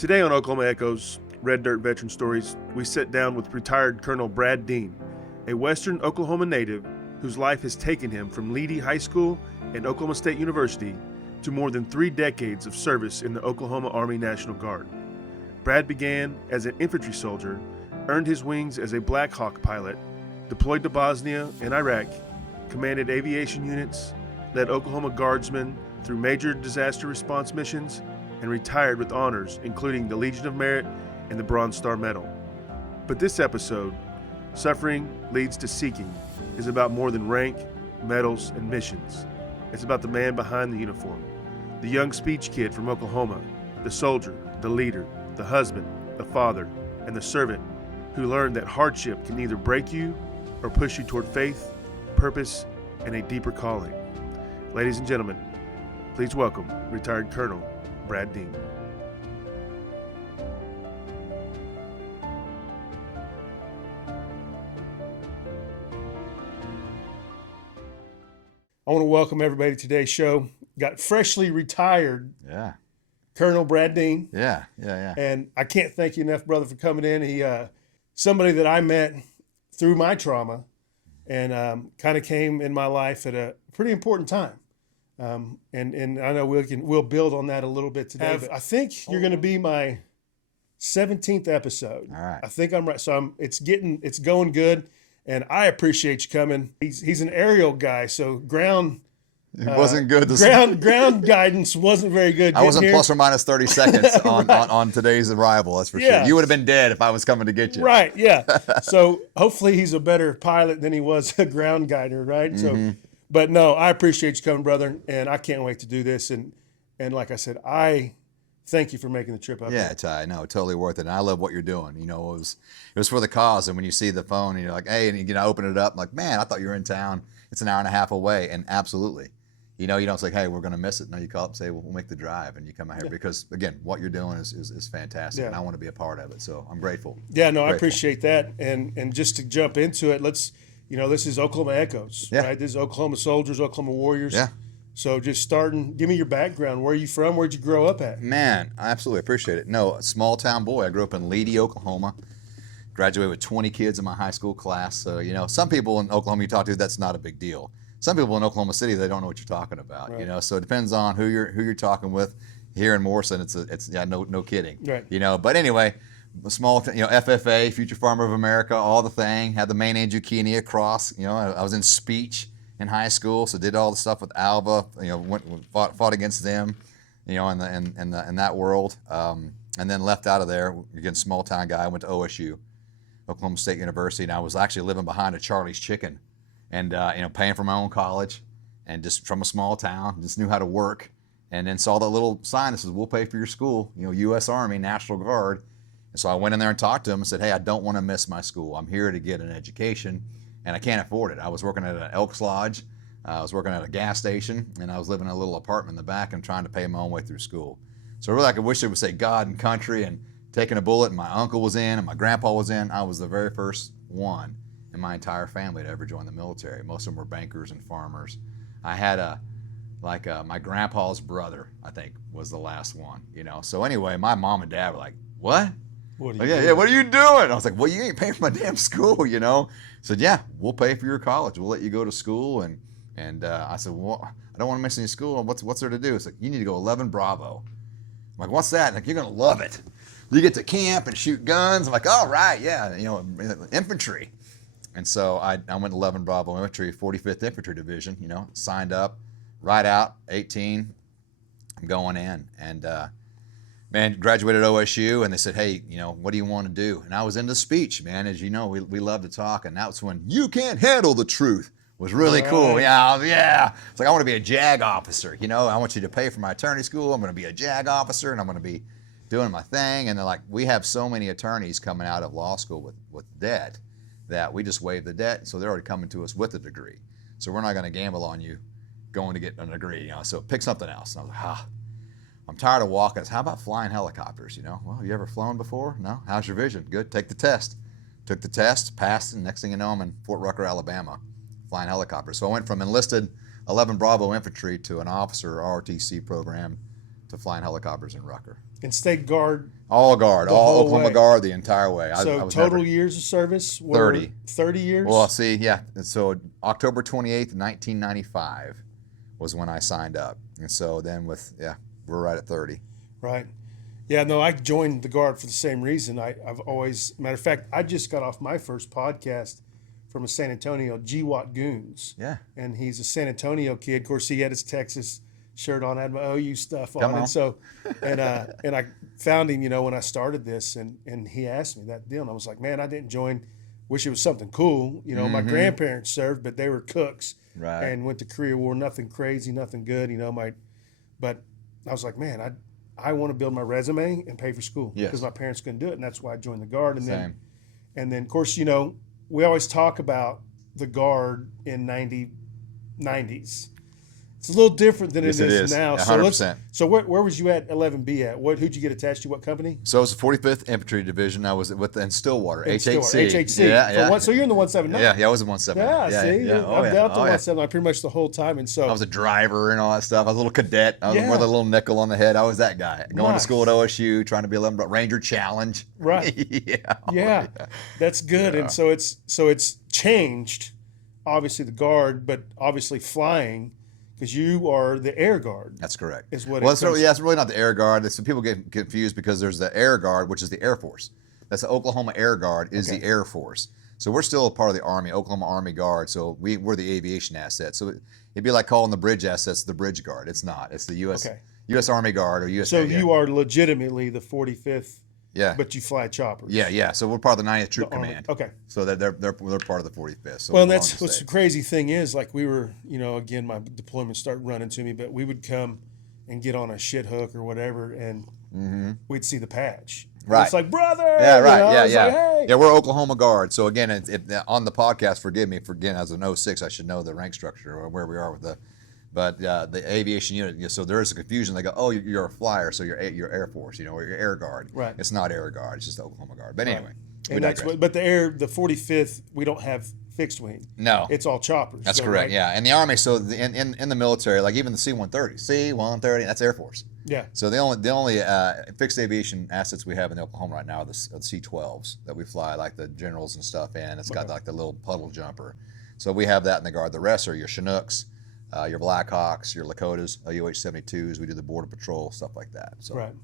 Today on Oklahoma Echoes, Red Dirt Veteran Stories, we sit down with retired Colonel Brad Dean, a Western Oklahoma native whose life has taken him from Leedy High School and Oklahoma State University to more than 3 decades of service in the Oklahoma Army National Guard. Brad began as an infantry soldier, earned his wings as a Black Hawk pilot, deployed to Bosnia and Iraq, commanded aviation units, led Oklahoma Guardsmen through major disaster response missions, and retired with honors, including the Legion of Merit and the Bronze Star Medal. But this episode, Suffering Leads to Seeking, is about more than rank, medals, and missions. It's about the man behind the uniform, the young speech kid from Oklahoma, the soldier, the leader, the husband, the father, and the servant who learned that hardship can either break you or push you toward faith, purpose, and a deeper calling. Ladies and gentlemen, please welcome retired Colonel Brad Dean. I want to welcome everybody to today's show. Got freshly retired Colonel Brad Dean. Yeah. And I can't thank you enough, brother, for coming in. He, somebody that I met through my trauma and kind of came in my life at a pretty important time. And I know we'll build on that a little bit today. I think you're going to be my 17th episode. All right. I think I'm right. So it's going good, and I appreciate you coming. He's an aerial guy, so ground. It wasn't good. Ground guidance wasn't very good. I wasn't here. plus or minus 30 seconds on, Right. on today's arrival. That's for Yeah. sure. You would have been dead if I was coming to get you. Right. Yeah. So hopefully he's a better pilot than he was a ground guider. Right. Mm-hmm. So. But no, I appreciate you coming, brother, and I can't wait to do this. And like I said, I thank you for making the trip up. Yeah, Ty, no, totally worth it. And I love what you're doing. You know, it was for the cause. And when you see the phone and you're like, hey, and you open it up, I'm like, man, I thought you were in town. It's an hour and a half away. And absolutely. You know, you don't say, hey, we're going to miss it. No, you call up and say, well, we'll make the drive. And you come out here because, again, what you're doing is fantastic. Yeah. And I want to be a part of it. So I'm grateful. Yeah, no, Grateful. I appreciate that. And just to jump into it, this is Oklahoma Echoes, Yeah. right? This is Oklahoma Soldiers, Oklahoma Warriors. Yeah. So just starting, give me your background. Where are you from? Where'd you grow up at? Man, I absolutely appreciate it. No, a small town boy. I grew up in Leedy, Oklahoma. Graduated with 20 kids in my high school class. So, you know, some people in Oklahoma you talk to, that's not a big deal. Some people in Oklahoma City, they don't know what you're talking about. Right. You know, so it depends on who you're talking with. Here in Morrison, it's no kidding. Right. You know, but anyway, a small, FFA, Future Farmer of America, all the thing. Had the main age zucchini across. You know, I was in speech in high school, so did all the stuff with Alva. You know, fought against them. You know, in that world, and then left out of there. Again, small town guy. I went to OSU, Oklahoma State University, and I was actually living behind a Charlie's Chicken, and paying for my own college, and just from a small town, just knew how to work, and then saw that little sign that says, "We'll pay for your school." You know, U.S. Army, National Guard. And so I went in there and talked to him and said, hey, I don't want to miss my school. I'm here to get an education, and I can't afford it. I was working at an Elks Lodge. I was working at a gas station, and I was living in a little apartment in the back and trying to pay my own way through school. So really, I could wish it would say God and country and taking a bullet, and my uncle was in and my grandpa was in. I was the very first one in my entire family to ever join the military. Most of them were bankers and farmers. I had my grandpa's brother, I think, was the last one. You know. So anyway, my mom and dad were like, what? What what are you doing? I was like, well, you ain't paying for my damn school, you know? Said, yeah, we'll pay for your college. We'll let you go to school. And I said, well, I don't want to miss any school. What's there to do? It's like, you need to go 11 Bravo. I'm like, what's that? Like, you're going to love it. You get to camp and shoot guns. I'm like, all right, yeah, infantry. And so I went to 11 Bravo Infantry, 45th Infantry Division, signed up, right out, 18. I'm going in. And, graduated OSU, and they said, hey, what do you want to do? And I was into speech, man. As you know, we love to talk, and that's when you can't handle the truth was really cool. Yeah. It's like, I want to be a JAG officer, I want you to pay for my attorney school. I'm going to be a JAG officer, and I'm going to be doing my thing. And they're like, we have so many attorneys coming out of law school with debt that we just waive the debt, so they're already coming to us with a degree. So we're not going to gamble on you going to get a degree, so pick something else. And I was like, I'm tired of walking. How about flying helicopters? Well, you ever flown before? No? How's your vision? Good. Take the test. Took the test, passed, and next thing you know, I'm in Fort Rucker, Alabama, flying helicopters. So I went from enlisted 11 Bravo Infantry to an officer ROTC program to flying helicopters in Rucker. And stayed guard. All guard, The all whole Oklahoma way. guard the entire way. So I was total never, years of service were 30. 30 years? Well, see, yeah. So October 28th, 1995 was when I signed up. And so then we're right at 30. Right. Yeah, no, I joined the Guard for the same reason. I've always, matter of fact, I just got off my first podcast from a San Antonio, G-Watt Goons. Yeah. And he's a San Antonio kid. Of course, he had his Texas shirt on, had my OU stuff on. Come on. And so, and I found him, when I started this, and he asked me that deal. And I was like, man, I didn't join. Wish it was something cool. My grandparents served, but they were cooks. Right. And went to Korea War, nothing crazy, nothing good, but I was like, man, I want to build my resume and pay for school because my parents couldn't do it, and that's why I joined the Guard. And Same. then of course, we always talk about the Guard in 90s. It's a little different than Yes, it it is is. now. 100%. So where was you at 11B at? Who'd you get attached to? What company? So it was the 45th Infantry Division. I was in Stillwater, In HHC. Stillwater, HHC. Yeah. So you're in the 179. Yeah, I was in 179. Yeah, see, Oh, I've yeah. dealt the Oh, yeah. 179 pretty much the whole time, and so I was a driver and all that stuff. I was a little cadet. I was Yeah. with a little nickel on the head. I was that guy. Going to Nice. school at OSU, trying to be 11 Ranger Challenge. Right. Yeah. Yeah, that's good. Yeah. And so it's changed, obviously the Guard, but obviously flying, because you are the Air Guard. That's correct. Is what well, it comes- it's really not the Air Guard. Some people get confused because there's the Air Guard, which is the Air Force. That's the Oklahoma Air Guard is Okay. the Air Force. So we're still a part of the Army, Oklahoma Army Guard. So we're the aviation asset. So it'd be like calling the bridge assets the Bridge Guard. It's not. It's the U.S. Okay. U.S. Army Guard or U.S. So yeah. you are legitimately the 45th, Yeah. but you fly choppers. Yeah. So we're part of the 90th Troop The Army. Command. Okay. So they're part of the 45th. So Well, we and that's belong to what's state. the crazy thing is, like we were, again, my deployments start running to me, but we would come and get on a shit hook or whatever, and we'd see the patch. And Right. It's like, brother. Yeah, right. It's Yeah. like, hey. Yeah, we're Oklahoma Guard. So again, on the podcast, forgive me for again as an 06, I should know the rank structure or where we are with the aviation unit. So there is a confusion. They go, oh, you're a flyer, so you're Air Force, or you're Air Guard. Right. It's not Air Guard. It's just the Oklahoma Guard. But anyway, we And that's digress. what, but the 45th, we don't have fixed wing. No. It's all choppers. That's so, correct. right? Yeah, and the Army. So in the military, like even the C-130, that's Air Force. Yeah. So the only fixed aviation assets we have in Oklahoma right now are the C-12s that we fly, like the generals and stuff in. It's got like the little puddle jumper. So we have that in the Guard. The rest are your Chinooks, your Blackhawks, your Lakotas, UH-72s. We do the border patrol, stuff like that. So, Right.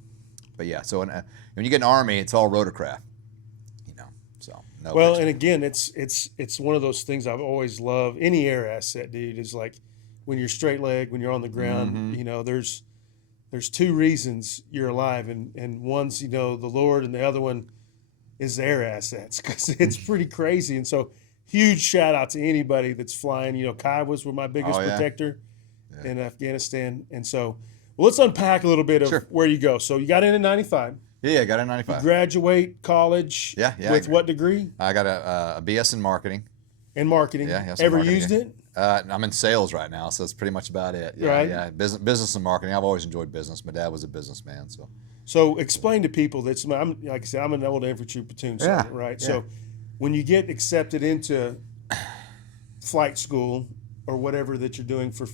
But yeah, so when you get an Army, it's all rotorcraft. So no. Well, fixed. and again, it's one of those things I've always loved. Any air asset, dude, is like when you're straight leg, when you're on the ground. There's two reasons you're alive, and one's the Lord, and the other one is the air assets, because it's pretty crazy. And so, huge shout out to anybody that's flying. Kaiwas were my biggest Oh, yeah. protector in Afghanistan, and so let's unpack a little bit of Sure. where you go. So you got in 95. Yeah, I got a 95. Graduate college. Yeah, With what degree? I got a BS in marketing. In marketing. Yeah, some Ever marketing. used it? I'm in sales right now, so that's pretty much about it. Yeah, Right. Yeah, business and marketing. I've always enjoyed business. My dad was a businessman, so. So explain to people like I said, I'm an old infantry platoon sergeant, right? yeah. So when you get accepted into flight school or whatever that you're doing for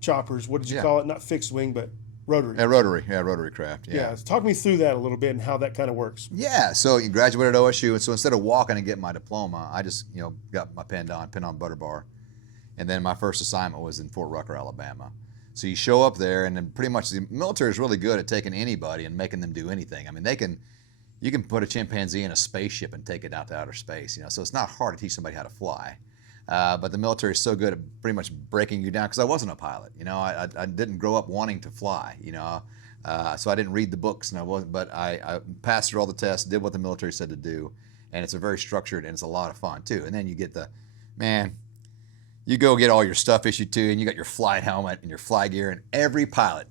choppers, what did you Yeah. call it? Not fixed wing, but rotary. Rotary craft. Yeah. Talk me through that a little bit and how that kind of works. Yeah, so you graduated at OSU, and so instead of walking and getting my diploma, I just got my pin on butter bar, and then my first assignment was in Fort Rucker, Alabama. So you show up there, and then pretty much the military is really good at taking anybody and making them do anything. I mean, you can put a chimpanzee in a spaceship and take it out to outer space, so it's not hard to teach somebody how to fly. But the military is so good at pretty much breaking you down, because I wasn't a pilot. I didn't grow up wanting to fly. So I didn't read the books, and I passed through all the tests, did what the military said to do, and it's a very structured, and it's a lot of fun too. And then you get you go get all your stuff issued to you, and you got your flight helmet and your fly gear, and every pilot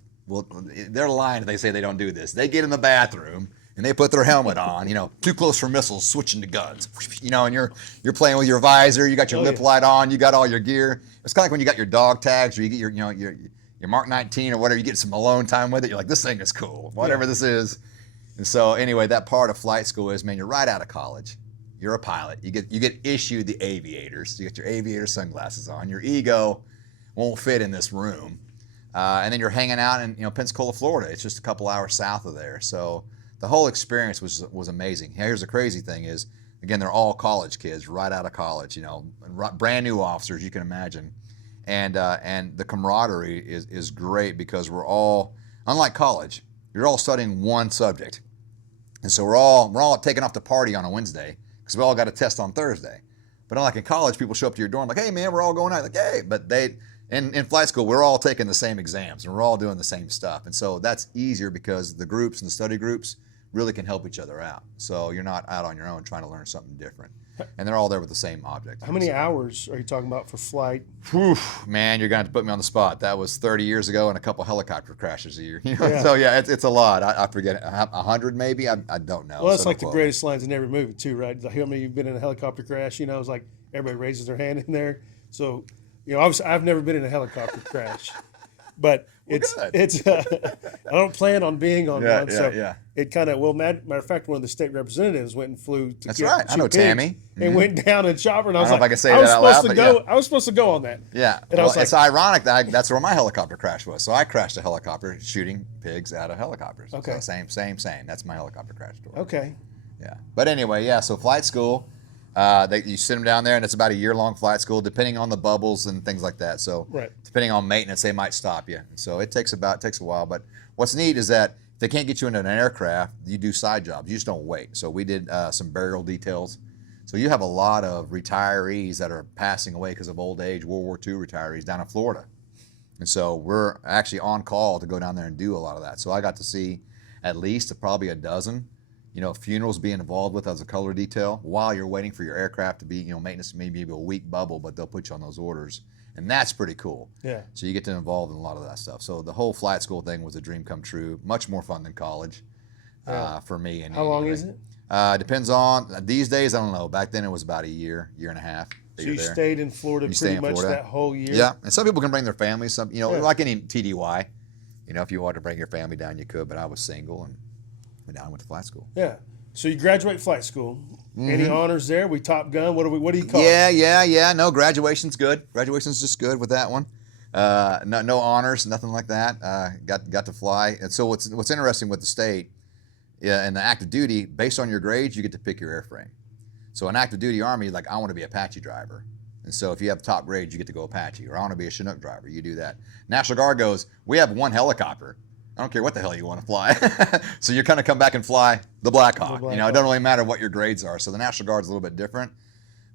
they're lying if they say they don't do this. They get in the bathroom and they put their helmet on, too close for missiles, switching to guns, and you're playing with your visor, you got your lip light on, you got all your gear. It's kind of like when you got your dog tags, or you get your Mark 19 or whatever, you get some alone time with it. You're like, this thing is cool, whatever this is. And so anyway, that part of flight school is, you're right out of college. You're a pilot. You get issued the aviators. You get your aviator sunglasses on. Your ego won't fit in this room. and then you're hanging out in Pensacola, Florida. It's just a couple hours south of there. So the whole experience was amazing. Here's the crazy thing is, again, they're all college kids right out of college. Brand new officers, you can imagine, and the camaraderie is great because we're all, unlike college, you're all studying one subject, and so we're all taking off to party on a Wednesday because we all got a test on Thursday. But unlike in college, people show up to your dorm like, hey man, we're all going out. Like, hey, but in flight school, we're all taking the same exams and we're all doing the same stuff. And so that's easier because the groups and the study groups really can help each other out. So you're not out on your own trying to learn something different. And they're all there with the same object. How many hours are you talking about for flight? Whew, man, you're going to have to put me on the spot. That was 30 years ago and a couple helicopter crashes a year. Yeah. So yeah, it's a lot. I forget, 100 maybe? I don't know. Well, that's like the greatest lines in every movie too, right? Like, how many you've been in a helicopter crash? It's like everybody raises their hand in there. So, I've never been in a helicopter crash, but I don't plan on being on one. So it kind of, matter of fact, one of the state representatives went and flew to That's right. I know Tammy. And went down and shot her. And I was don't know like, if I can say that out loud, but yeah. I was supposed to go on that. Yeah. And I was like, it's ironic that that's where my helicopter crash was. So I crashed a helicopter shooting pigs out of helicopters. Okay. So same. That's my helicopter crash story. Okay. Yeah. But anyway, so flight school, you send them down there, and it's about a year-long flight school, depending on the bubbles and things like that. So depending on maintenance, they might stop you. So it takes a while. But what's neat is that if they can't get you into an aircraft, you do side jobs. You just don't wait. So we did some burial details. So you have a lot of retirees that are passing away because of old age, World War II retirees down in Florida. And so we're actually on call to go down there and do a lot of that. So I got to see at least probably a dozen funerals being involved with as a color detail while you're waiting for your aircraft to be, maintenance, maybe a week bubble, but they'll put you on those orders. And that's pretty cool. Yeah. So you get to involve in a lot of that stuff. So the whole flight school thing was a dream come true. Much more fun than college for me. How long is it? Depends on, these days, I don't know. Back then it was about a year and a half. So you stayed in Florida pretty much that whole year? Yeah. And some people can bring their families. Some, like any TDY. If you wanted to bring your family down, you could. But I was single and went to flight school. Yeah. So you graduate flight school. Mm-hmm. Any honors there? We Top Gun. What do you call it? Yeah. No, graduation's good. Graduation's just good with that one. No honors, nothing like that. Got to fly. And so what's interesting with the state, and the active duty, based on your grades, you get to pick your airframe. So an active duty Army, like I want to be Apache driver. And so if you have top grades, you get to go Apache. Or I want to be a Chinook driver. You do that. National Guard goes, we have one helicopter. I don't care what the hell you want to fly. So you kind of come back and fly the Black Hawk. It doesn't really matter what your grades are. So the National Guard's a little bit different.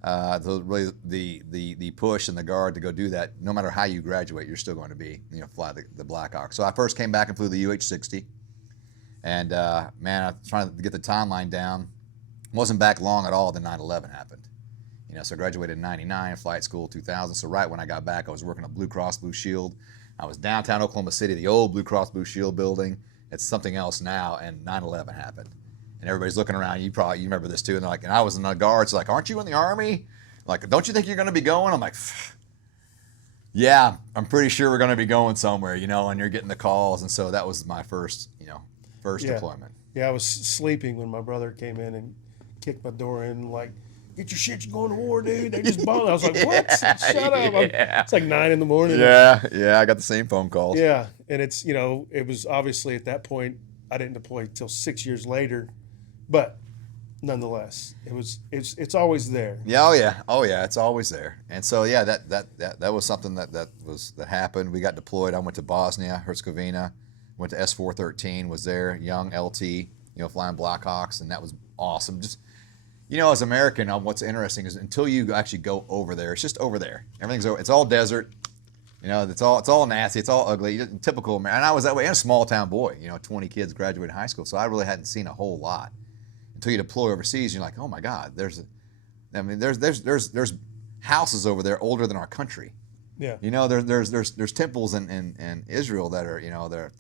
Really the push and the Guard to go do that, no matter how you graduate, you're still going to be, fly the Black Hawk. So I first came back and flew the UH-60. And I was trying to get the timeline down. Wasn't back long at all, then 9/11 happened. So I graduated in 99, flight school 2000. So right when I got back, I was working at Blue Cross Blue Shield. I was downtown Oklahoma City, the old Blue Cross Blue Shield building. It's something else now, and 9/11 happened. And everybody's looking around. You remember this too. And they're like, and I was in the Guard. So like, aren't you in the Army? Like, don't you think you're going to be going? I'm like, yeah, I'm pretty sure we're going to be going somewhere, and you're getting the calls. And so that was my first deployment. Yeah, I was sleeping when my brother came in and kicked my door in, like, get your shit, you're going to war, dude. They just bombed. I was like, what? Shut up. It's like 9 in the morning. Yeah, I got the same phone calls. Yeah, and it's, it was obviously at that point, I didn't deploy till 6 years later, but nonetheless, it's always there. Yeah, oh yeah, it's always there. And so yeah, that was something that happened. We got deployed. I went to Bosnia, Herzegovina, went to S413, was there, young LT, flying Blackhawks, and that was awesome. Just as an American, what's interesting is until you actually go over there, it's just over there. Everything's over. It's all desert. It's all nasty. It's all ugly. Typical American. And I was that way. I'm a small town boy. 20 kids graduated high school, so I really hadn't seen a whole lot until you deploy overseas. You're like, oh my God, there's houses over there older than our country. Yeah. There's temples in Israel that are they're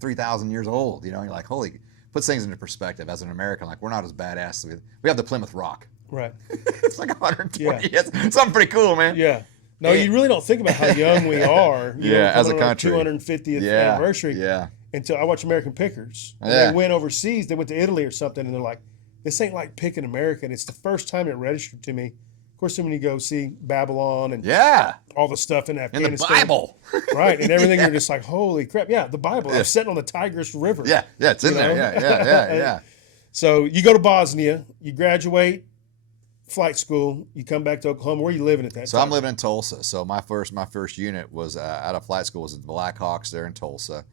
3,000 years old. You're like, holy. Puts things into perspective. As an American, like we're not as badass. We have the Plymouth Rock. Right. It's like 120. Yeah. It's something pretty cool, man. Yeah. No, you really don't think about how young we are. As a country. 250th anniversary. Yeah. Until I watch American Pickers. When they went overseas, they went to Italy or something, and they're like, this ain't like picking American. It's the first time it registered to me course, then when you go see Babylon and Yeah. all the stuff in In Afghanistan. the Bible. Right, and everything, Yeah. you're just like, holy crap. Yeah, the Bible. I'm sitting on the Tigris River. Yeah, it's in you there. know? Yeah. So you go to Bosnia, you graduate flight school, you come back to Oklahoma. Where are you living at that So time? I'm living in Tulsa. So my first unit was out of flight school was at the Blackhawks there in Tulsa.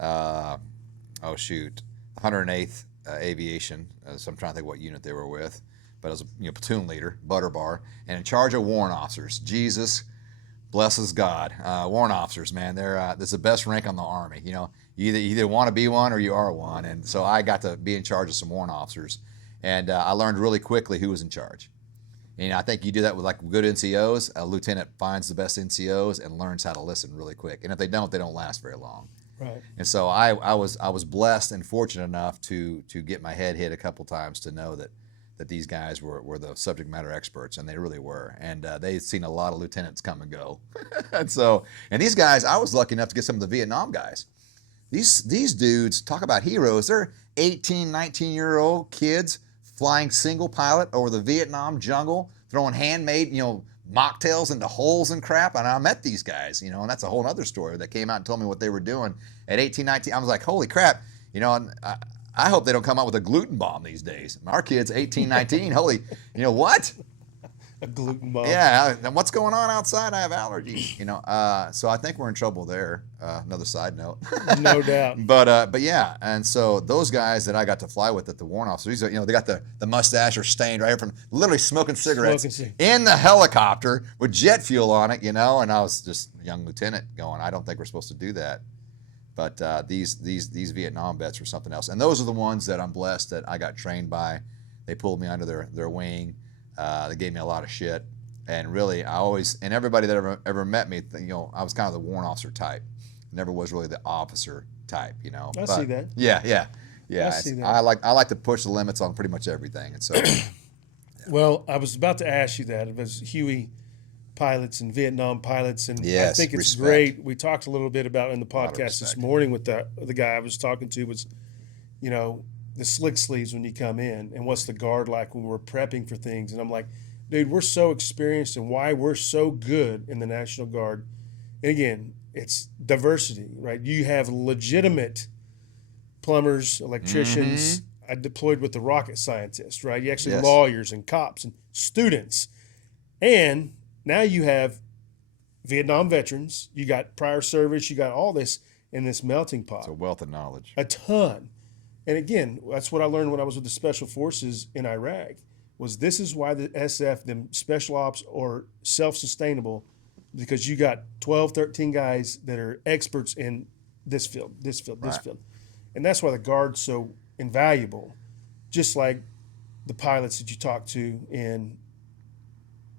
108th Aviation. So I'm trying to think what unit they were with, but I was a platoon leader, butter bar, and in charge of warrant officers. Jesus blesses God. Warrant officers, man, that's the best rank on the Army. You either want to be one or you are one. And so I got to be in charge of some warrant officers, and I learned really quickly who was in charge. And I think you do that with like good NCOs. A lieutenant finds the best NCOs and learns how to listen really quick. And if they don't last very long. Right. And so I was blessed and fortunate enough to get my head hit a couple times to know that these guys were the subject matter experts, and they really were. And they'd seen a lot of lieutenants come and go. and these guys, I was lucky enough to get some of the Vietnam guys. These dudes, talk about heroes. They're 18, 19-year-old kids flying single pilot over the Vietnam jungle, throwing handmade, mocktails into holes and crap. And I met these guys, and that's a whole other story that came out and told me what they were doing at 18, 19. I was like, holy crap, and I hope they don't come out with a gluten bomb these days. Our kids, 18, 19, holy, what? A gluten bomb. Yeah, and what's going on outside? I have allergies, So I think we're in trouble there. Another side note. No doubt. But yeah, and so those guys that I got to fly with at the warrant officers, they got the mustache or stained right from literally smoking cigarettes in the helicopter with jet fuel on it, and I was just a young lieutenant going, I don't think we're supposed to do that. But these Vietnam vets were something else, and those are the ones that I'm blessed that I got trained by. They pulled me under their wing. They gave me a lot of shit, and really, and everybody that ever met me, I was kind of the warrant officer type. Never was really the officer type, I see that. Yeah. I see that. I like to push the limits on pretty much everything, and so. Well, I was about to ask you that. It was Huey pilots and Vietnam pilots, and yes, I think it's respect. great. We talked a little bit about in the podcast this morning with the guy I was talking to was, the slick sleeves when you come in, and what's the guard like when we're prepping for things. And I'm like, dude, we're so experienced, and why we're so good in the National Guard. And again, it's diversity, right? You have legitimate plumbers, electricians. I deployed with the rocket scientists, right? You actually lawyers and cops and students. And now you have Vietnam veterans. You got prior service. You got all this in this melting pot. It's a wealth of knowledge. A ton. And again, that's what I learned when I was with the Special Forces in Iraq, was this is why the SF, the Special Ops, are self-sustainable, because you got 12, 13 guys that are experts in this field. And that's why the Guard's so invaluable, just like the pilots that you talk to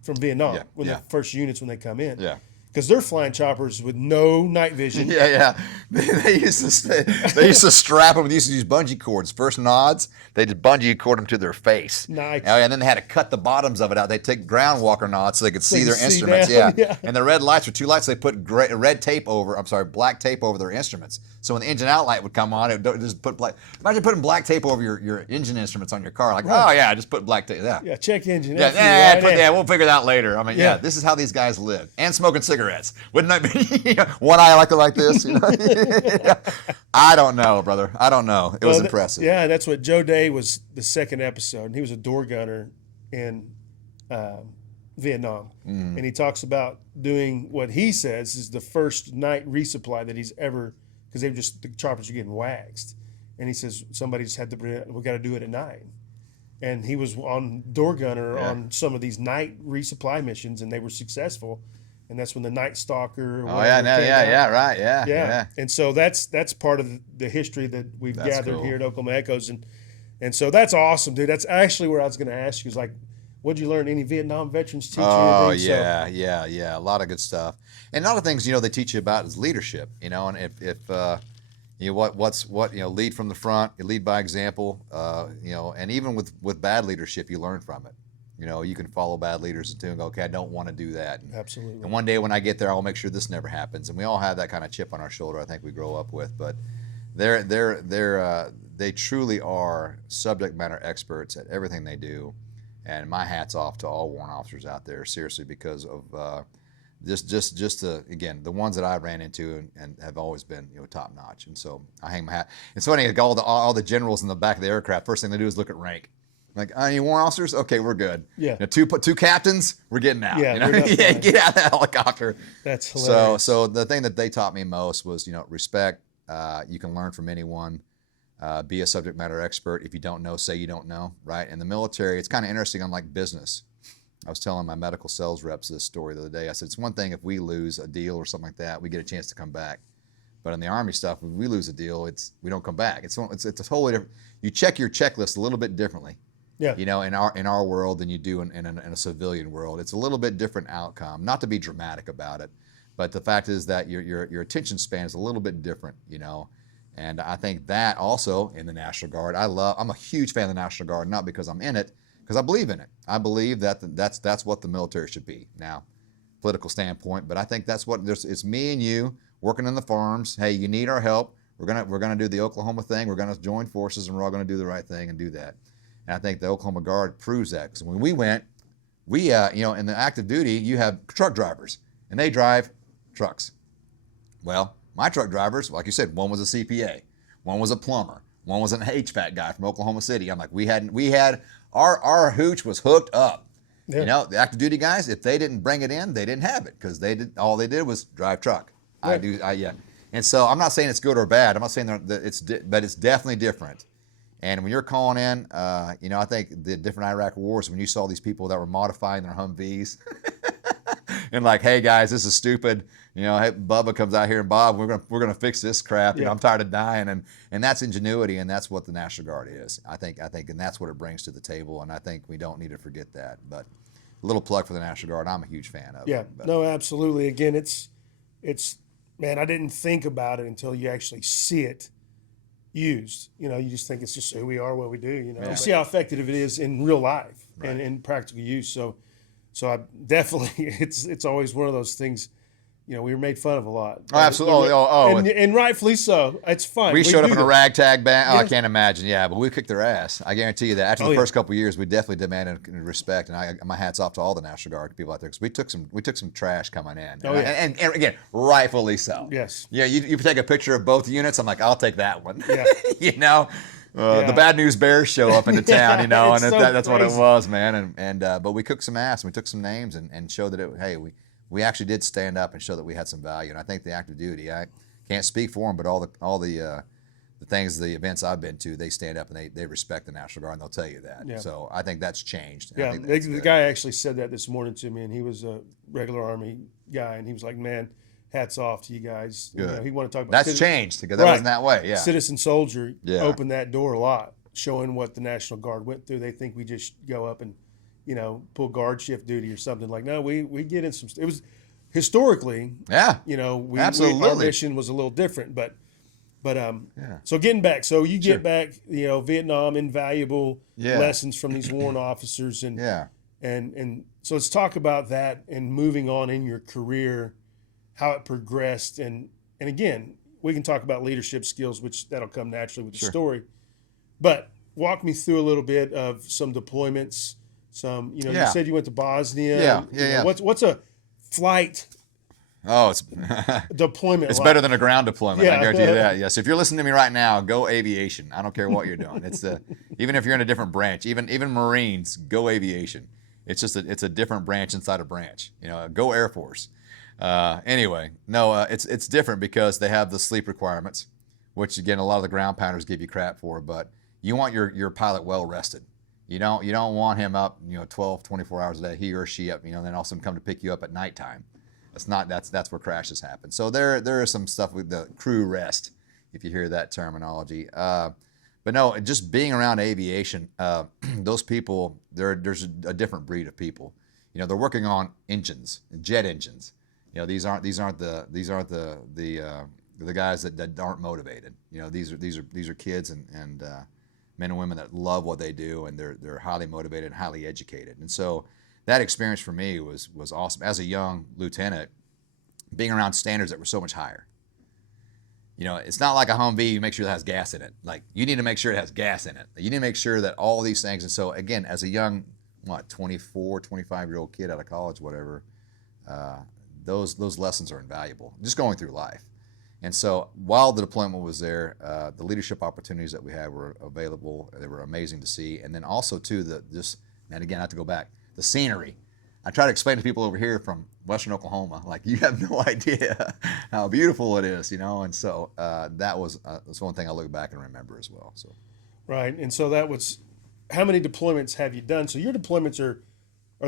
from Vietnam, the first units when they come in. Yeah. Because they're flying choppers with no night vision. Yeah. They used to strap them. They used to use bungee cords. First nods, they just bungee cord them to their face. Nice. And then they had to cut the bottoms of it out. They take ground walker nods so they could see their instruments. Down. Yeah. And the red lights were two lights. They put black tape over their instruments. So when the engine out light would come on, it would just put black. Imagine putting black tape over your engine instruments on your car. Like, oh yeah, just put black tape. Yeah. Check engine. We'll figure that later. I mean, this is how these guys live. And smoking cigarettes. Wouldn't that be one eye like this? I don't know, brother. I don't know. It was impressive. Yeah, that's what Joe Day was the second episode, and he was a door gunner in Vietnam. And he talks about doing what he says is the first night resupply that he's ever, because the choppers are getting waxed. And he says, somebody just we got to do it at night. And he was on door gunner on some of these night resupply missions, and they were successful. And that's when the Night Stalker. Yeah. And so that's part of the history that we've gathered here at Oklahoma Echoes, and so that's awesome, dude. That's actually where I was going to ask you, is like, what'd you learn? Any Vietnam veterans teach you anything? Yeah, a lot of good stuff, and a lot of things they teach you about is leadership. And if lead from the front, you lead by example. And even with bad leadership, you learn from it. You can follow bad leaders too and go, okay, I don't want to do that. Absolutely. And one day when I get there, I'll make sure this never happens. And we all have that kind of chip on our shoulder, I think we grow up with. But they truly are subject matter experts at everything they do. And my hat's off to all warrant officers out there, seriously, because of just again, the ones that I ran into and have always been, top notch. And so I hang my hat. It's funny, like all the generals in the back of the aircraft, first thing they do is look at rank. Like, any warrant officers? Okay, we're good. Yeah. Two captains, we're getting out. Yeah, Yeah, get out of that helicopter. That's hilarious. So the thing that they taught me most was, respect. You can learn from anyone. Be a subject matter expert. If you don't know, say you don't know, right? In the military, it's kind of interesting, unlike business. I was telling my medical sales reps this story the other day. I said, it's one thing if we lose a deal or something like that, we get a chance to come back. But in the Army stuff, when we lose a deal, we don't come back. It's a totally different. You check your checklist a little bit differently. Yeah. In our world than you do in a civilian world. It's a little bit different outcome. Not to be dramatic about it, but the fact is that your attention span is a little bit different. And I think that also in the National Guard, I'm a huge fan of the National Guard, not because I'm in it, because I believe in it. I believe that that's what the military should be. Now, political standpoint, but I think that's what it's me and you working in the farms. Hey, you need our help. We're gonna do the Oklahoma thing. We're gonna join forces, and we're all gonna do the right thing and do that. And I think the Oklahoma Guard proves that, because when we went, in the active duty, you have truck drivers, and they drive trucks. Well, my truck drivers, like you said, one was a CPA, one was a plumber, one was an HVAC guy from Oklahoma City. I'm like, we had our hooch was hooked up. Yeah. The active duty guys, if they didn't bring it in, they didn't have it, because all they did was drive truck. Yeah. And so I'm not saying it's good or bad. I'm not saying that but it's definitely different. And when you're calling in, I think the different Iraq wars, when you saw these people that were modifying their Humvees and like, hey guys, this is stupid. Hey, Bubba comes out here, and Bob, we're gonna fix this crap. Yeah. I'm tired of dying, and that's ingenuity, and that's what the National Guard is. I think, and that's what it brings to the table, and I think we don't need to forget that. But a little plug for the National Guard. I'm a huge fan of. Yeah. it. But, No, absolutely. Again, it's man, I didn't think about it until you actually see it used. You just think it's just who we are, what we do. Yeah. You see how effective it is in real life Right. and in practical use. So I definitely, it's always one of those things. We were made fun of a lot. Oh, absolutely. And rightfully so. It's fine. We showed up in a this. ragtag band. Oh, I Yes. can't imagine. Yeah, but we kicked their ass. I guarantee you that. After the first couple of years, we definitely demanded respect, and my hat's off to all the National Guard people out there, because we took some trash coming in. Oh, yeah. And again, rightfully so. Yes. Yeah, you take a picture of both units. I'm like, I'll take that one. Yeah. The Bad News Bears show up into town, and it's so that's what it crazy. was, man. But we cooked some ass, and we took some names and showed that we actually did stand up and show that we had some value. And I think the active duty, I can't speak for them, but all the events I've been to, they stand up and they respect the National Guard, and they'll tell you that. Yeah. So I think that's changed. And I Yeah, think that's the good. guy actually said that this morning to me, and he was a regular Army guy, and he was like, man, hats off to you guys. Good. He wanted to talk about That's citizen- changed, because that Right. wasn't that way. Yeah. Citizen soldier Yeah. opened that door a lot, showing what the National Guard went through. They think we just go up and, pull guard shift duty or something. Like, no, we get in some. It was historically, Yeah. our Absolutely. mission was a little different, but Yeah. so getting back, so you Sure. get back, Vietnam, invaluable Yeah. lessons from these warrant officers, and Yeah. and so let's talk about that and moving on in your career, how it progressed, and again, we can talk about leadership skills, which that'll come naturally with the Sure. story, but walk me through a little bit of some deployments. Some, you Yeah. said you went to Bosnia. Yeah, and, yeah. What's a flight Oh, it's deployment? it's like? better than a ground deployment. Yeah. I guarantee you that. Yes. If you're listening to me right now, go aviation. I don't care what you're doing. It's even if you're in a different branch, even Marines, go aviation. It's just it's a different branch inside a branch. Go Air Force. Anyway, no, it's different because they have the sleep requirements, which again a lot of the ground pounders give you crap for. But you want your pilot well rested. You don't want him up 12, 24 hours a day, he or she up, then all of a sudden come to pick you up at nighttime. That's where crashes happen. So there is some stuff with the crew rest, if you hear that terminology. But no, just being around aviation, those people, there's a different breed of people. They're working on engines, jet engines. These aren't the guys that aren't motivated. These are kids and men and women that love what they do, and they're highly motivated and highly educated. And so that experience for me was awesome. As a young lieutenant, being around standards that were so much higher. It's not like a Humvee, you make sure it has gas in it. Like, you need to make sure it has gas in it. You need to make sure that all these things. And so, again, as a young 24, 25-year-old kid out of college, whatever, those lessons are invaluable, just going through life. And so while the deployment was there, the leadership opportunities that we had were available. They were amazing to see. And then also, too, and again, I have to go back, the scenery. I try to explain to people over here from Western Oklahoma, like, you have no idea how beautiful it is, And so that's one thing I look back and remember as well. So. Right. And so that was, how many deployments have you done? So your deployments are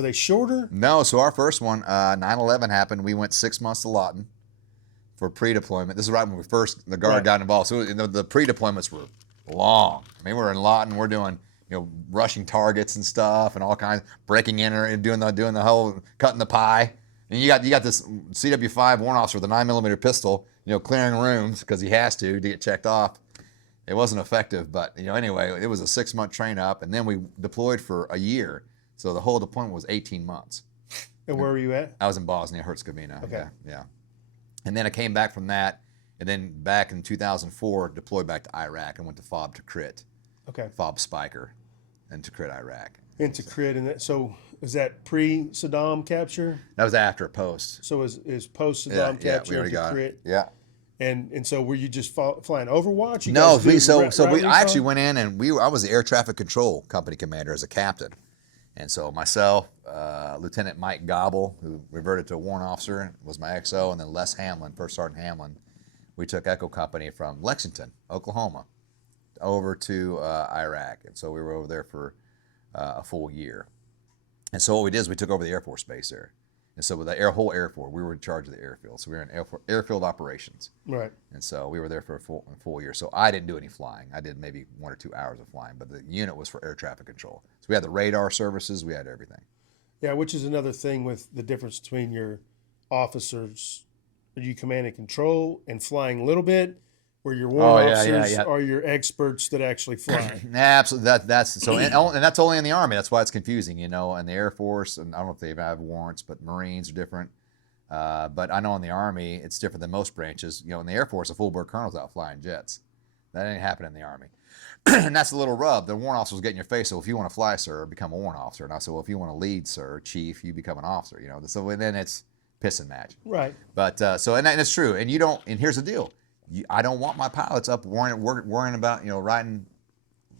they shorter? No. So our first one, 9/11 happened. We went 6 months to Lawton for pre-deployment. This is right when the Guard got involved. So the pre-deployments were long. I mean, we're in Lawton. We're doing, rushing targets and stuff, and all kinds, breaking in and doing the whole cutting the pie. And you got this CW5 warrant officer with a 9mm pistol, clearing rooms because he has to get checked off. It wasn't effective, but anyway, it was a 6-month train up, and then we deployed for a year. So the whole deployment was 18 months. And where were you at? I was in Bosnia Herzegovina. Okay. Yeah. And then I came back from that, and then back in 2004, deployed back to Iraq and went to FOB Tikrit. Okay. FOB Spiker, and Tikrit, Iraq. In Tikrit, and so is that pre-Saddam capture? That was after post. So is post-Saddam capture we already got Tikrit? it. Yeah. And so were you just flying Overwatch? No, I actually went in and I was the air traffic control company commander as a captain, and so myself, Lieutenant Mike Gobble, who reverted to a warrant officer, was my XO, and then Les Hamlin, First Sergeant Hamlin, we took Echo Company from Lexington, Oklahoma, over to Iraq, and so we were over there for a full year. And so what we did is we took over the Air Force base there. And so with the whole Air Force, we were in charge of the airfield. So we were in airfield operations. Right. And so we were there for a full year. So I didn't do any flying. I did maybe 1 or 2 hours of flying, but the unit was for air traffic control. So we had the radar services, we had everything. Yeah, which is another thing with the difference between your officers. Are you command and control and flying a little bit, where your warrant officers are your experts that actually fly? Absolutely. That's so, and that's only in the Army. That's why it's confusing, And the Air Force, and I don't know if they have warrants, but Marines are different. But I know in the Army, it's different than most branches. In the Air Force, a full-bird colonel's out flying jets. That ain't happening in the Army. And that's the little rub. The warrant officers get in your face. So if you want to fly, sir, become a warrant officer. And I said, well, if you want to lead, sir, chief, you become an officer. So then it's piss and match. Right. But and it's true. And you don't. And here's the deal. I don't want my pilots up worrying about writing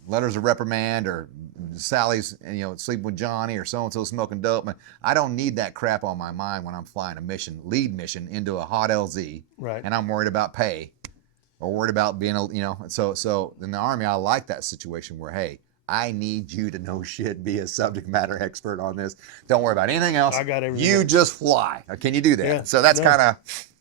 letters of reprimand or Sally's sleeping with Johnny or so and so smoking dope. I don't need that crap on my mind when I'm flying a lead mission into a hot LZ. Right. And I'm worried about pay or worried about being So in the Army, I like that situation where, hey, I need you to know shit, be a subject matter expert on this. Don't worry about anything else. I got everything. You just fly. Can you do that? Yeah. So that's kind of.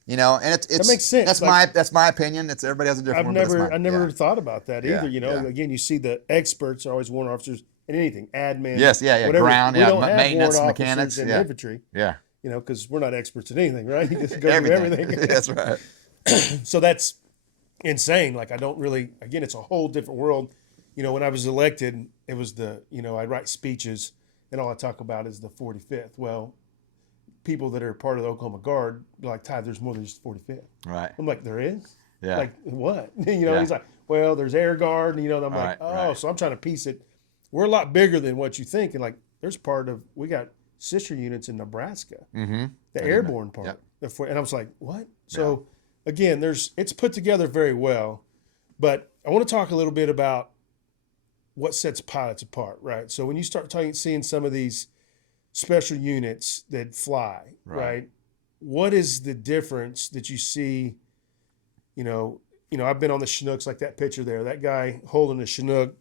And it's that makes sense. That's my opinion. Everybody has a different one. I never thought about that either. Yeah. Again, you see the experts are always warrant officers in anything, admin. Yes, whatever. Ground, we don't have maintenance, warrant mechanics, in infantry. Yeah. Because we're not experts in anything, right? You just go through everything. That's right. So that's insane. Like, I don't really. Again, it's a whole different world. When I was elected, it was I write speeches, and all I talk about is the 45th. Well, people that are part of the Oklahoma Guard be like, Ty, there's more than just 45th. Right. I'm like, there is? Yeah. Like, what? He's like, well, there's Air Guard. And, I'm like, right. So I'm trying to piece it. We're a lot bigger than what you think. And, like, we got sister units in Nebraska, the airborne part. Yep. And I was like, what? So, again, it's put together very well. But I want to talk a little bit about what sets pilots apart, right? So when you start seeing some of these special units that fly, right? What is the difference that you see? I've been on the Chinooks, like that picture there. That guy holding a Chinook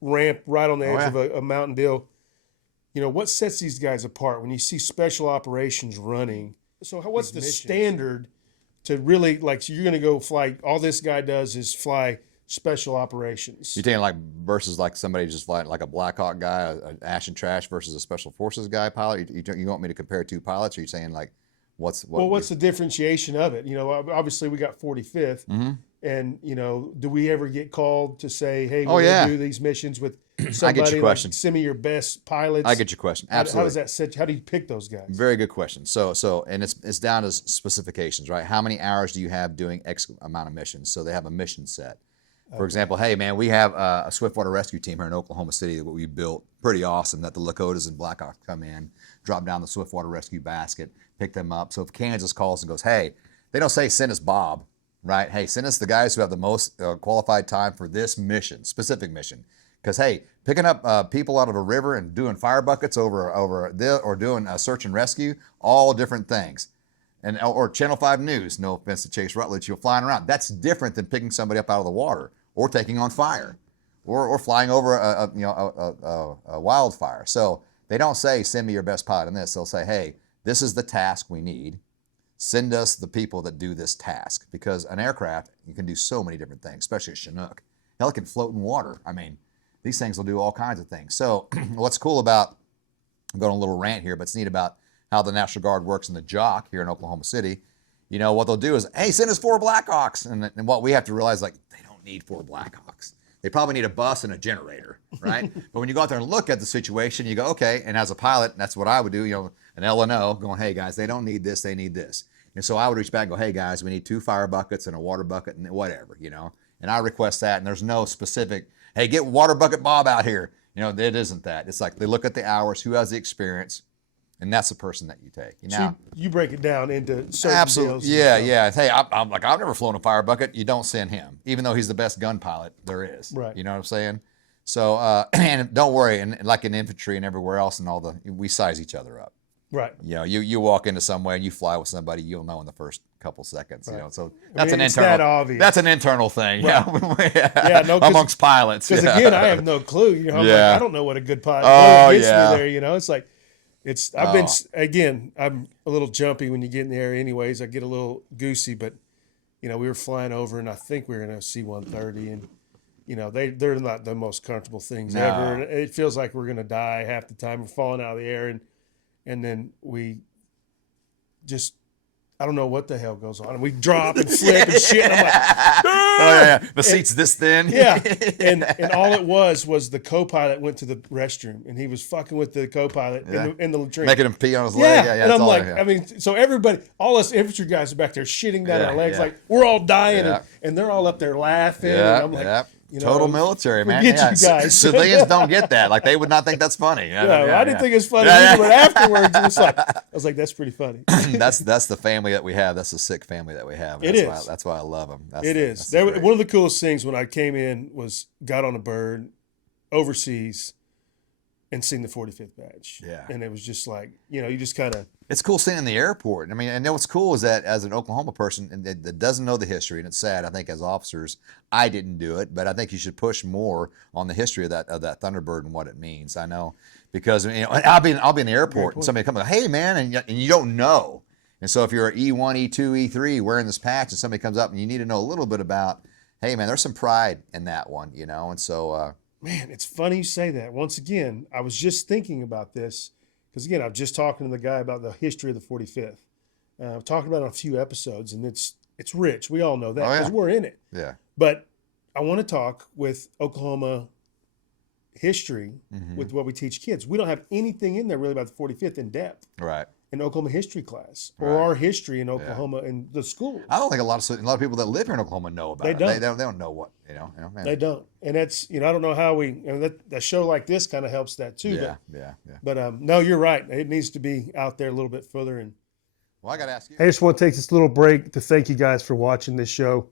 ramp right on the edge of a mountain deal. What sets these guys apart when you see special operations running? So what's the standard to really, so you're going to go fly, all this guy does is fly special operations. You're taking versus somebody just flying like a Black Hawk guy, an Ash and Trash versus a Special Forces guy pilot. You want me to compare two pilots? Or are you saying what's the differentiation of it? Obviously we got 45th, and do we ever get called to say, hey, we're going to do these missions with somebody? I get your question. Send me your best pilots. I get your question. Absolutely. How does that set? How do you pick those guys? Very good question. So and it's down to specifications, right? How many hours do you have doing X amount of missions? So they have a mission set. For example, hey man, we have a swiftwater rescue team here in Oklahoma City that we built. Pretty awesome that the Lakotas and Blackhawks come in, drop down the swiftwater rescue basket, pick them up. So if Kansas calls and goes, hey, they don't say send us Bob, right? Hey, send us the guys who have the most qualified time for this mission, specific mission. Because hey, picking up people out of a river and doing fire buckets or doing search and rescue, all different things. Or Channel 5 News, no offense to Chase Rutledge, you're flying around. That's different than picking somebody up out of the water or taking on fire or flying over a wildfire. So they don't say, send me your best pilot in this. They'll say, hey, this is the task we need. Send us the people that do this task. Because an aircraft, you can do so many different things, especially a Chinook. Hell, it can float in water. I mean, these things will do all kinds of things. So what's cool about, I'm going on a little rant here, but it's neat about how the National Guard works in the JOC here in Oklahoma City. You know, what they'll do is, hey, send us 4 Blackhawks. And what we have to realize, like, they don't need 4 Blackhawks. They probably need a bus and a generator, right? But when you go out there and look at the situation, you go, okay, and as a pilot, that's what I would do, you know, an L&O going, hey, guys, they don't need this, they need this. And so I would reach back and go, hey, guys, we need 2 fire buckets and a water bucket and whatever, you know. And I request that, and there's no specific, hey, get water bucket Bob out here. You know, it isn't that. It's like they look at the hours, who has the experience, and that's the person that you take. So you break it down into certain absolutely, deals. yeah. Hey, I'm like, I've never flown a fire bucket. You don't send him, even though he's the best gun pilot there is. Right. You know what I'm saying? So, and don't worry, and like in infantry and everywhere else, and we size each other up. Right. You know, you walk into somewhere and you fly with somebody, you'll know in the first couple seconds. Right. You know, so that's an it's internal. that obvious. That's an internal thing. Right. Yeah. No, amongst pilots. Because again, I have no clue. You know, I'm like, I don't know what a good pilot. Oh, gets yeah. me there. You know, it's like. I'm a little jumpy when you get in the air anyways. I get a little goosey, but, you know, we were flying over and I think we were in a C-130 and, you know, they're not the most comfortable things ever. And it feels like we're going to die half the time. We're falling out of the air and then we just, I don't know what the hell goes on. And we drop and flip and shit. And I'm like, yeah. The seat's this thin. Yeah. And all it was the co-pilot went to the restroom and he was fucking with the co-pilot in the latrine. Making him pee on his leg. Yeah. And I'm like, I mean, so everybody, all us infantry guys are back there shitting down our legs. Like we're all dying and they're all up there laughing. And I'm like, you know, total military, man. You guys. Civilians don't get that. Like they would not think that's funny. I didn't think it was funny either, but afterwards it was like, I was like, that's pretty funny. That's the family that we have. That's the sick family that we have. That's why I love them. One of the coolest things when I came in was got on a bird overseas and seen the 45th badge. Yeah. And it was just like, you know, you just kind of. It's cool seeing in the airport. I mean, and what's cool is that as an Oklahoma person and that doesn't know the history, and it's sad, I think as officers, I didn't do it, but I think you should push more on the history of that Thunderbird and what it means. I know because, you know, I'll be in the airport and somebody comes like, hey man, and you don't know. And so if you're an E1, E2, E3 wearing this patch and somebody comes up and you need to know a little bit about, hey man, there's some pride in that one, you know? And so, man, it's funny you say that. Once again, I was just thinking about this because, again, I was just talking to the guy about the history of the 45th. I've talked about it on a few episodes, and it's rich. We all know that because we're in it. Yeah. But I want to talk with Oklahoma history with what we teach kids. We don't have anything in there really about the 45th in depth. Right. In Oklahoma history class or our history in Oklahoma in the schools. I don't think a lot of people that live here in Oklahoma know about it. They don't know what, you know. Man. They don't. And that's, you know, I don't know how that show like this kind of helps that too. Yeah. But no, you're right. It needs to be out there a little bit further. And well, I got to ask you. I just want to take this little break to thank you guys for watching this show.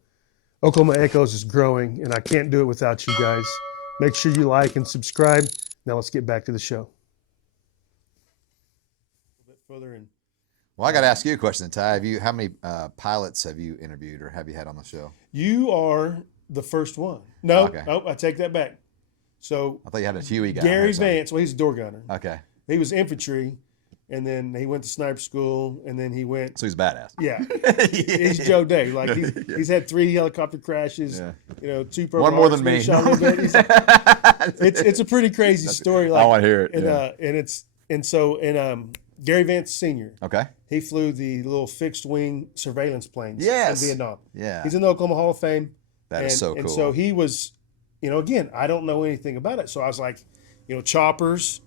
Oklahoma Echoes is growing, and I can't do it without you guys. Make sure you like and subscribe. Now let's get back to the show. Further in. Well, I got to ask you a question, Ty. How many pilots have you interviewed or have you had on the show? You are the first one. No, I take that back. So I thought you had a Huey guy. Gary Vance. Well, he's a door gunner. Okay. He was infantry, and then he went to sniper school, and then he went. So he's badass. Yeah, he's Joe Day. Like he's had 3 helicopter crashes. Yeah. You know, 2 one more than me. It's a pretty crazy story. Like, I want to hear it. And Gary Vance Sr. Okay. He flew the little fixed wing surveillance planes in Vietnam. Yeah. He's in the Oklahoma Hall of Fame. That is so cool. And so he was, you know, again, I don't know anything about it. So I was like, you know, choppers,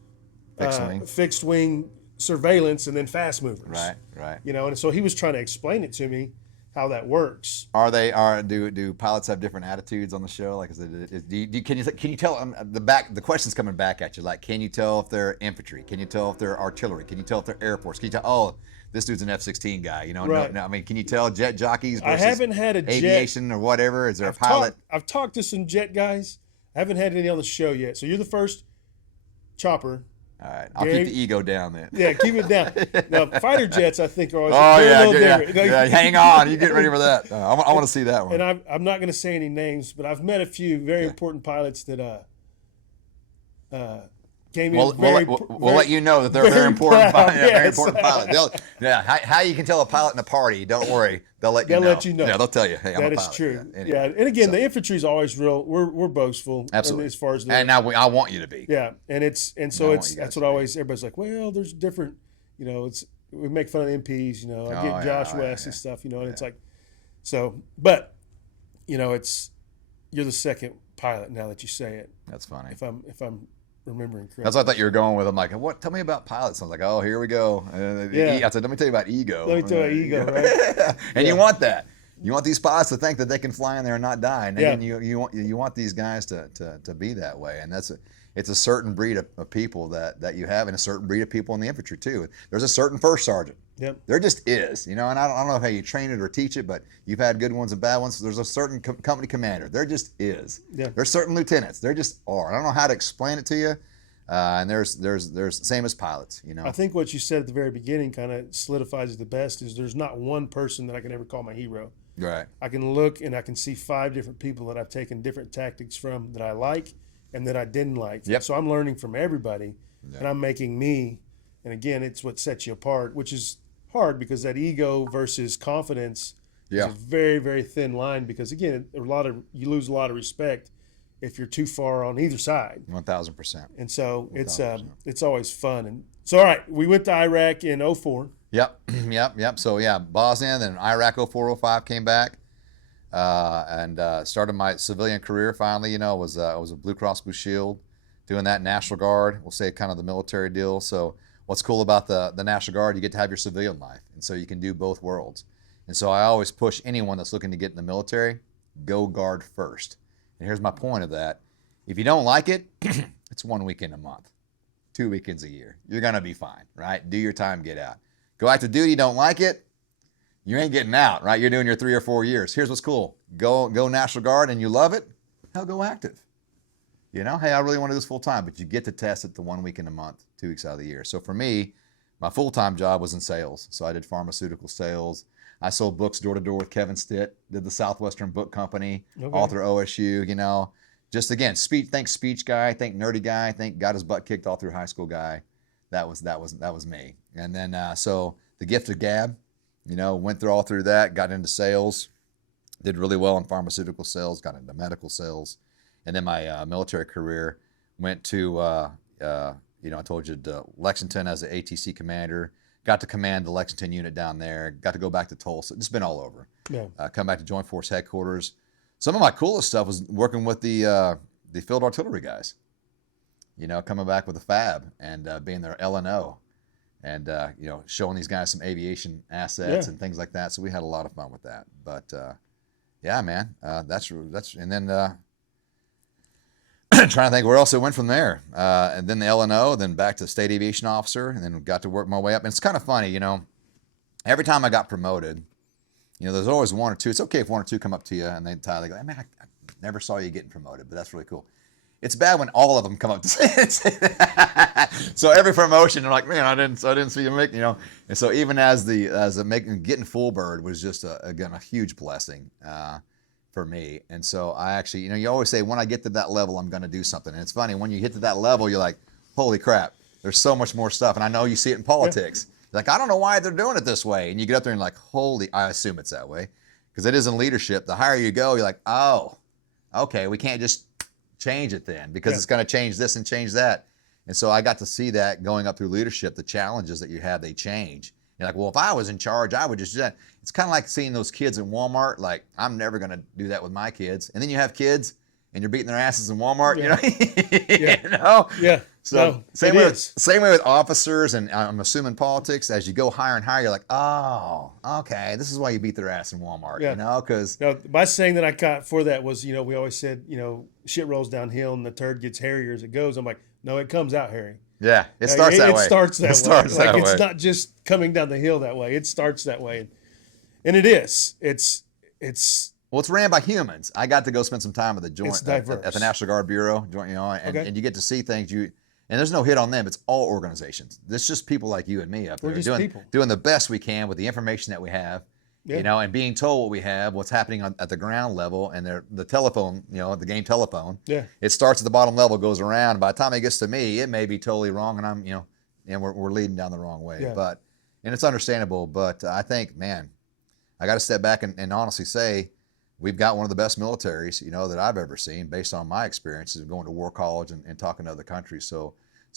fixed wing surveillance, and then fast movers. Right. You know, and so he was trying to explain it to me. how that works. Do pilots have different attitudes on the show? Like, can you tell the question's coming back at you? Like, can you tell if they're infantry? Can you tell if they're artillery? Can you tell if they're Air Force? Can you tell? Oh, this dude's an F-16 guy. You know, Right. no, I mean, can you tell jet jockeys versus I haven't had a jet, aviation or whatever? Is there a pilot? I've talked to some jet guys. I haven't had any on the show yet. So you're the first chopper. All right, I'll Gary, keep the ego down then. Yeah, keep it down. Now, fighter jets, I think, are always Oh different. yeah. Hang on, you get ready for that. I want to see that one. And I'm not going to say any names, but I've met a few very important pilots that came in. We'll let you know that they're very important. Very important pilot. How you can tell a pilot in a party? Don't worry, they'll let you know. Yeah, they'll tell you. Hey, I'm a pilot. That is true. Yeah, anyway, and again, the infantry is always real. We're boastful. Absolutely. As far as and now I want you to be. Yeah, and that's what always everybody's like. Well, there's different. You know, we make fun of MPs. You know, I get Josh West and stuff. You know, and it's like, so. But you know, you're the second pilot now that you say it. That's funny. If I'm remembering correctly. That's what I thought you were going with. I'm like, what? Tell me about pilots. I was like, oh, here we go. I said, let me tell you about ego. Let me tell you about ego, right? And you want that. You want these pilots to think that they can fly in there and not die. And you want these guys to be that way. And it's a certain breed of people that you have, and a certain breed of people in the infantry too. There's a certain first sergeant. Yep. There just is, you know, and I don't know how you train it or teach it, but you've had good ones and bad ones. There's a certain company commander. There just is. Yeah. There's certain lieutenants. There just are. I don't know how to explain it to you. And there's same as pilots, you know. I think what you said at the very beginning kind of solidifies it the best. Is there's not one person that I can ever call my hero. Right. I can look and I can see 5 different people that I've taken different tactics from that I like and that I didn't like. Yep. So I'm learning from everybody, and I'm making me. And again, it's what sets you apart, which is hard because that ego versus confidence is a very, very thin line. Because again, you lose a lot of respect if you're too far on either side. 1,000%. And so 1,000%. it's always fun. And so all right, we went to Iraq in 2004. Yep. So Bosnia, then Iraq 04-05 came back, and started my civilian career. Finally, you know, was a Blue Cross Blue Shield, doing that National Guard. We'll say kind of the military deal. So what's cool about the National Guard, you get to have your civilian life, and so you can do both worlds. And so I always push anyone that's looking to get in the military, go Guard first. And here's my point of that: if you don't like it, it's 1 weekend a month, 2 weekends a year. You're gonna be fine, right? Do your time, get out. Go active duty, don't like it, you ain't getting out, right? You're doing your 3 or 4 years. Here's what's cool: go National Guard and you love it, hell, go active. You know, hey, I really want to do this full time, but you get to test it the 1 weekend a month, 2 weeks out of the year. So for me, my full-time job was in sales. So I did pharmaceutical sales. I sold books door to door with Kevin Stitt, did the Southwestern Book Company, author OSU, you know. Just again, think speech guy, think nerdy guy, think got his butt kicked all through high school guy. That was me. And then so the gift of gab, you know, went all through that, got into sales, did really well in pharmaceutical sales, got into medical sales. And then my military career went to, you know, I told you, to Lexington as an ATC commander. Got to command the Lexington unit down there. Got to go back to Tulsa. Just been all over. Yeah. Come back to Joint Force Headquarters. Some of my coolest stuff was working with the field artillery guys. You know, coming back with a FAB and being their LNO, and you know, showing these guys some aviation assets and things like that. So we had a lot of fun with that. But yeah, man, that's and then. Trying to think where else it went from there. And then the LNO, then back to state aviation officer, and then got to work my way up. And it's kind of funny, you know, every time I got promoted, you know, there's always one or two. It's okay if one or two come up to you and they go, hey, man, I never saw you getting promoted, but that's really cool. It's bad when all of them come up to say that. So every promotion, they're like, man, I didn't see you make, you know. And so even getting full bird was just again a huge blessing. For me. And so I actually, you know, you always say when I get to that level, I'm going to do something. And it's funny, when you hit to that level, you're like, holy crap, there's so much more stuff. And I know you see it in politics. You're like, I don't know why they're doing it this way. And you get up there and you're like, I assume it's that way. Because it is in leadership. The higher you go, you're like, oh, okay, we can't just change it then because it's going to change this and change that. And so I got to see that going up through leadership, the challenges that you have, they change. You're like, well, if I was in charge, I would just do that. It's kind of like seeing those kids in Walmart. Like, I'm never going to do that with my kids. And then you have kids, and you're beating their asses in Walmart, Yeah. you know? Yeah. So No, same it way, is. same way with officers, and I'm assuming politics. As you go higher and higher, you're like, oh, okay, this is why you beat their ass in Walmart, Yeah. you know? Because Now, my saying that I got for that was, we always said, shit rolls downhill and the turd gets hairier as it goes. I'm like, no, it comes out hairy. yeah, it starts that way. It starts that way. It starts that It's way. not just coming down the hill that way. It starts that way, and it is. It's Well, it's ran by humans. I got to go spend some time at the joint It's diverse. at the National Guard Bureau, and you get to see things. And there's no hit on them. It's all organizations. It's just people like you and me up We're there just people. doing the best we can with the information that we have, Yeah. and being told what we have, what's happening at the ground level, and the telephone, the game telephone. Yeah. It starts at the bottom level, goes around. And by the time it gets to me, it may be totally wrong, and I'm, and we're leading down the wrong way. Yeah. And it's understandable. But I think, man, I got to step back and honestly say, we've got one of the best militaries, that I've ever seen, based on my experiences of going to war college and talking to other countries. So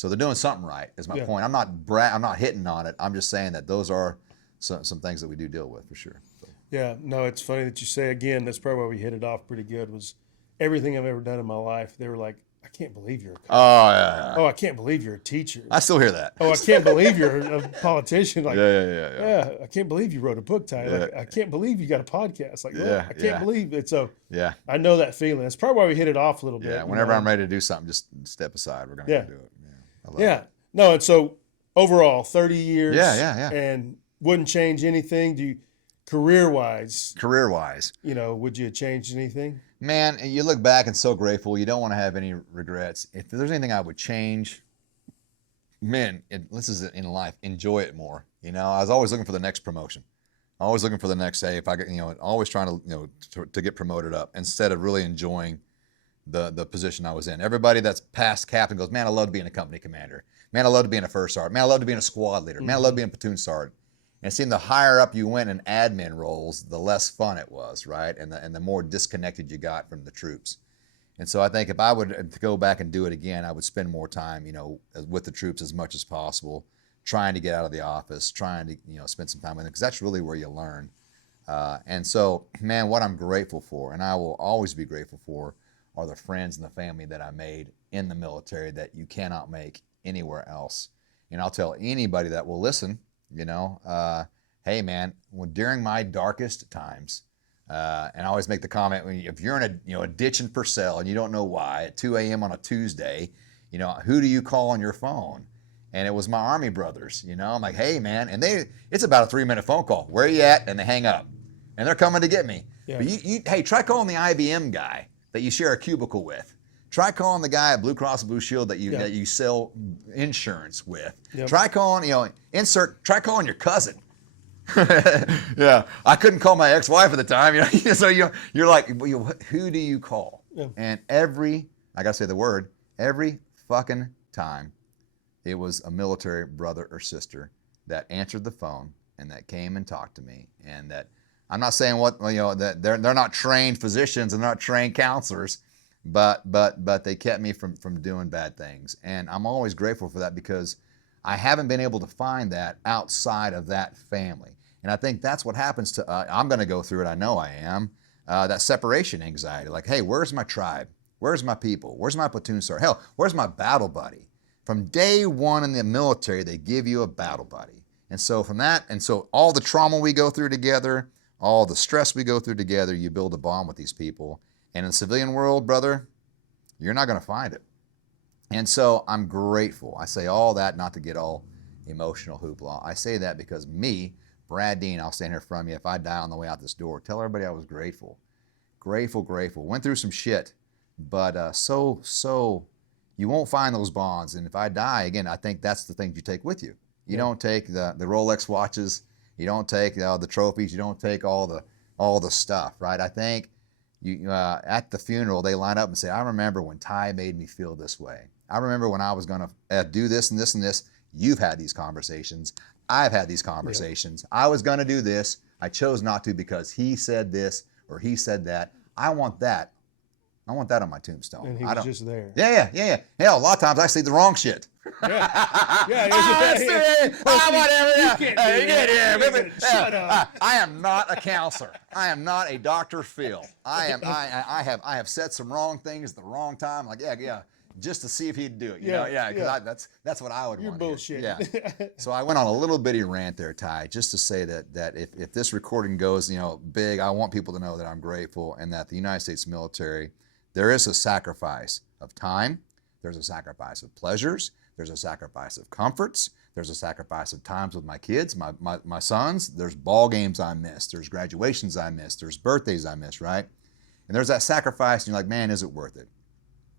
they're doing something right, is my point. I'm not hitting on it. I'm just saying that those are some things that we do deal with for sure. So. Yeah, no, it's funny that you say again. That's probably why we hit it off pretty good. Was everything I've ever done in my life? They were like, I can't believe you're a coach. Oh yeah. Oh, I can't believe you're a teacher. I still hear that. Oh, I can't believe you're a politician. Like, Yeah. I can't believe you wrote a book title. Like, I can't believe you got a podcast. Like, I can't believe it. So Yeah. I know that feeling. That's probably why we hit it off a little bit. Yeah. Whenever I'm ready to do something, just step aside. We're gonna Yeah. go do it. Yeah. I love Yeah. it. No, and so overall, 30 years. Yeah. And wouldn't change anything. Do you, career-wise, Career-wise, would you have changed anything? man, you look back and so grateful. You don't want to have any regrets. If there's anything I would change, man, this is in life. Enjoy it more. I was always looking for the next promotion. Always looking for the next day. If I get, always trying to get promoted up instead of really enjoying the position I was in. Everybody that's past captain goes, man, I love being a company commander. Man, I love being a first sergeant. Man, I love being a squad leader. Man, I love being a platoon sergeant. And it seemed the higher up you went in admin roles, the less fun it was, right? And the more disconnected you got from the troops. And so I think if I would go back and do it again, I would spend more time, with the troops as much as possible, trying to get out of the office, trying to, spend some time with them, because that's really where you learn. And so, man, what I'm grateful for, and I will always be grateful for, are the friends and the family that I made in the military that you cannot make anywhere else. And I'll tell anybody that will listen, hey, man, during my darkest times, and I always make the comment, if you're in a ditch in Purcell and you don't know why, at 2 a.m. on a Tuesday, who do you call on your phone? And it was my Army brothers, I'm like, hey, man, and it's about a 3-minute phone call. Where are you at? And they hang up. And they're coming to get me. Yeah. But hey, try calling the IBM guy that you share a cubicle with. Try calling the guy at Blue Cross Blue Shield that you sell insurance with. Yep. Try calling, try calling your cousin. Yeah, I couldn't call my ex-wife at the time, so you're like, who do you call? Yeah. And I gotta say the word, every fucking time, it was a military brother or sister that answered the phone and that came and talked to me. And that, I'm not saying that they're not trained physicians and they're not trained counselors, but they kept me from doing bad things. And I'm always grateful for that, because I haven't been able to find that outside of that family. And I think that's what happens to, I'm going to go through it, I know I am, that separation anxiety. Like, hey, where's my tribe? Where's my people? Where's my platoon sergeant? Hell, where's my battle buddy? From day one in the military, they give you a battle buddy. And so from that, all the trauma we go through together, all the stress we go through together, you build a bond with these people. And in the civilian world, brother, you're not going to find it. And so I'm grateful. I say all that not to get all emotional hoopla. I say that because me, Brad Dean, I'll stand here from you. If I die on the way out this door, tell everybody I was grateful. Grateful. Went through some shit, but so you won't find those bonds. And if I die, again, I think that's the thing you take with you. You don't take the Rolex watches. You don't take the trophies. You don't take all the stuff, right? I think you at the funeral, they line up and say, I remember when Ty made me feel this way. I remember when I was going to do this and this and this. You've had these conversations. I've had these conversations. Yeah. I was going to do this. I chose not to because he said this or he said that. I want that on my tombstone. And he was just there. Yeah. Hell, a lot of times I see the wrong shit. Whatever. You can't do that. Shut up. I am not a counselor. I am not a Dr. Phil. I have said some wrong things at the wrong time. Like, yeah, just to see if he'd do it. You know, because that's what I would You're want. bullshit. Yeah. So I went on a little bitty rant there, Ty, just to say that if this recording goes, big, I want people to know that I'm grateful and that the United States military, there is a sacrifice of time, there's a sacrifice of pleasures, there's a sacrifice of comforts, there's a sacrifice of times with my kids, my sons, there's ball games I missed, there's graduations I missed, there's birthdays I missed, right? And there's that sacrifice and you're like, man, is it worth it?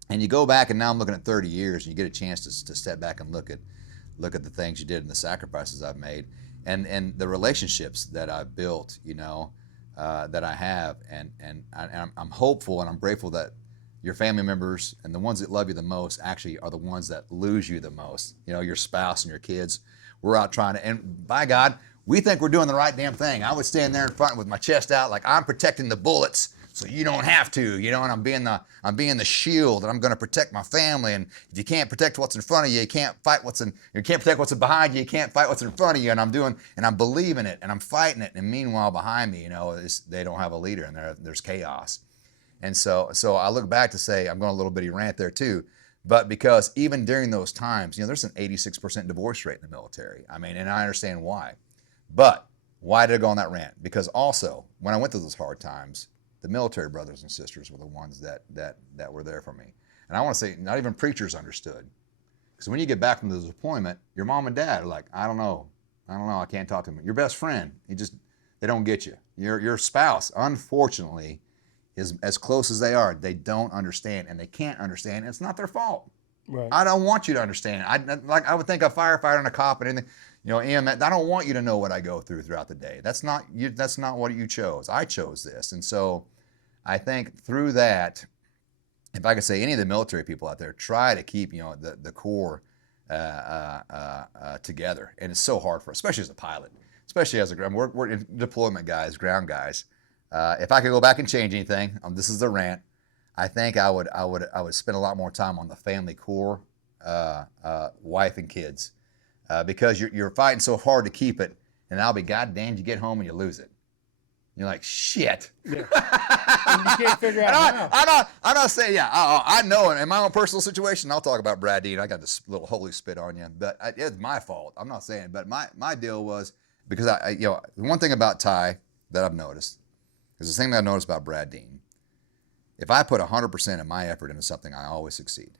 And you go back, and now I'm looking at 30 years, and you get a chance to step back and look at the things you did and the sacrifices I've made, and the relationships that I've built, that I have, and I'm hopeful and I'm grateful that your family members and the ones that love you the most actually are the ones that lose you the most. Your spouse and your kids. We're out trying to, and by God, we think we're doing the right damn thing. I would stand there in front with my chest out like I'm protecting the bullets, so you don't have to, and I'm being the shield, and I'm going to protect my family. And if you can't protect what's in front of you, you can't protect what's behind you, you can't fight what's in front of you. And I'm believing it, and I'm fighting it. And meanwhile, behind me, they don't have a leader, and there's chaos. And so I look back to say, I'm going a little bitty rant there too, but because even during those times, there's an 86% divorce rate in the military. I mean, and I understand why. But why did I go on that rant? Because also, when I went through those hard times, the military brothers and sisters were the ones that were there for me. And I want to say, not even preachers understood. Because when you get back from the deployment, your mom and dad are like, I don't know, I can't talk to them. Your best friend, they don't get you. Your spouse, unfortunately, is as close as they are. They don't understand, and they can't understand. And it's not their fault. Right. I don't want you to understand. I would think a firefighter and a cop and anything, EMS, I don't want you to know what I go through throughout the day. That's not what you chose. I chose this. And so I think through that, if I could say any of the military people out there, try to keep, the core together. And it's so hard for us, especially as a pilot, especially as we're deployment guys, ground guys. If I could go back and change anything, this is the rant, I think I would spend a lot more time on the family core, wife and kids. Because you're fighting so hard to keep it, and I'll be goddamn, you get home and you lose it. You're like, shit. Yeah. And you can't figure out how. I'm not saying, I know in my own personal situation, I'll talk about Brad Dean. I got this little holy spit on you, but it's my fault. I'm not saying, but my deal was, because the one thing about Ty that I've noticed is the thing that I've noticed about Brad Dean. If I put 100% of my effort into something, I always succeed.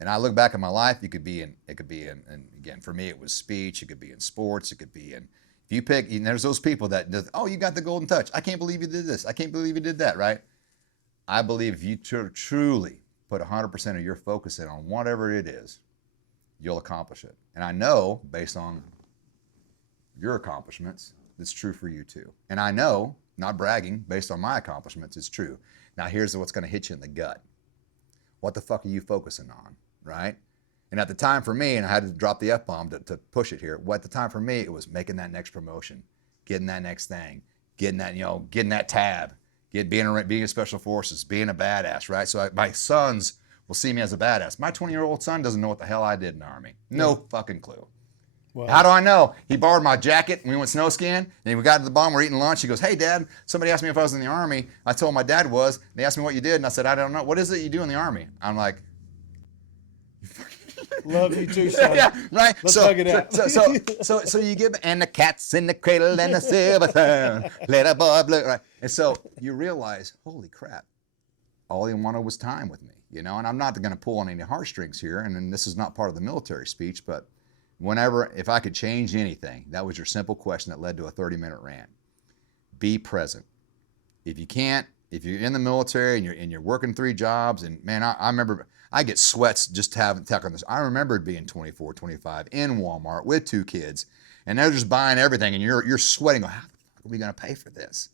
And I look back at my life, it could be in, again, for me, it was speech, it could be in sports, it could be in, if you pick, there's those people that, you got the golden touch. I can't believe you did this. I can't believe you did that, right? I believe if you truly put 100% of your focus in on whatever it is, you'll accomplish it. And I know, based on your accomplishments, it's true for you too. And I know, not bragging, based on my accomplishments, it's true. Now here's what's going to hit you in the gut. What the fuck are you focusing on, right? And at the time for me, and I had to drop the F-bomb to push it here, at the time for me, it was making that next promotion, getting that next thing, getting that tab, being in special forces, being a badass, right? So my sons will see me as a badass. My 20-year-old son doesn't know what the hell I did in the Army. No fucking clue. Well, how do I know? He borrowed my jacket and we went snow skiing, and we got to the bomb, we're eating lunch. He goes, hey, Dad, somebody asked me if I was in the Army. I told him my dad was. And they asked me what you did, and I said, I don't know. What is it you do in the Army? I'm like, love you too, son. Yeah, right. Let's hug it out. So you give, and the cat's in the cradle and the silver thorn, let a boy blue, right? And so you realize, holy crap, all he wanted was time with me, And I'm not going to pull on any heartstrings here, and then this is not part of the military speech, but if I could change anything, that was your simple question that led to a 30-minute rant. Be present. If you're in the military and you're working 3 jobs, and man, I remember I get sweats just having tech on this. I remembered being 24, 25 in Walmart with 2 kids, and they're just buying everything, and you're sweating. How the fuck are we gonna pay for this?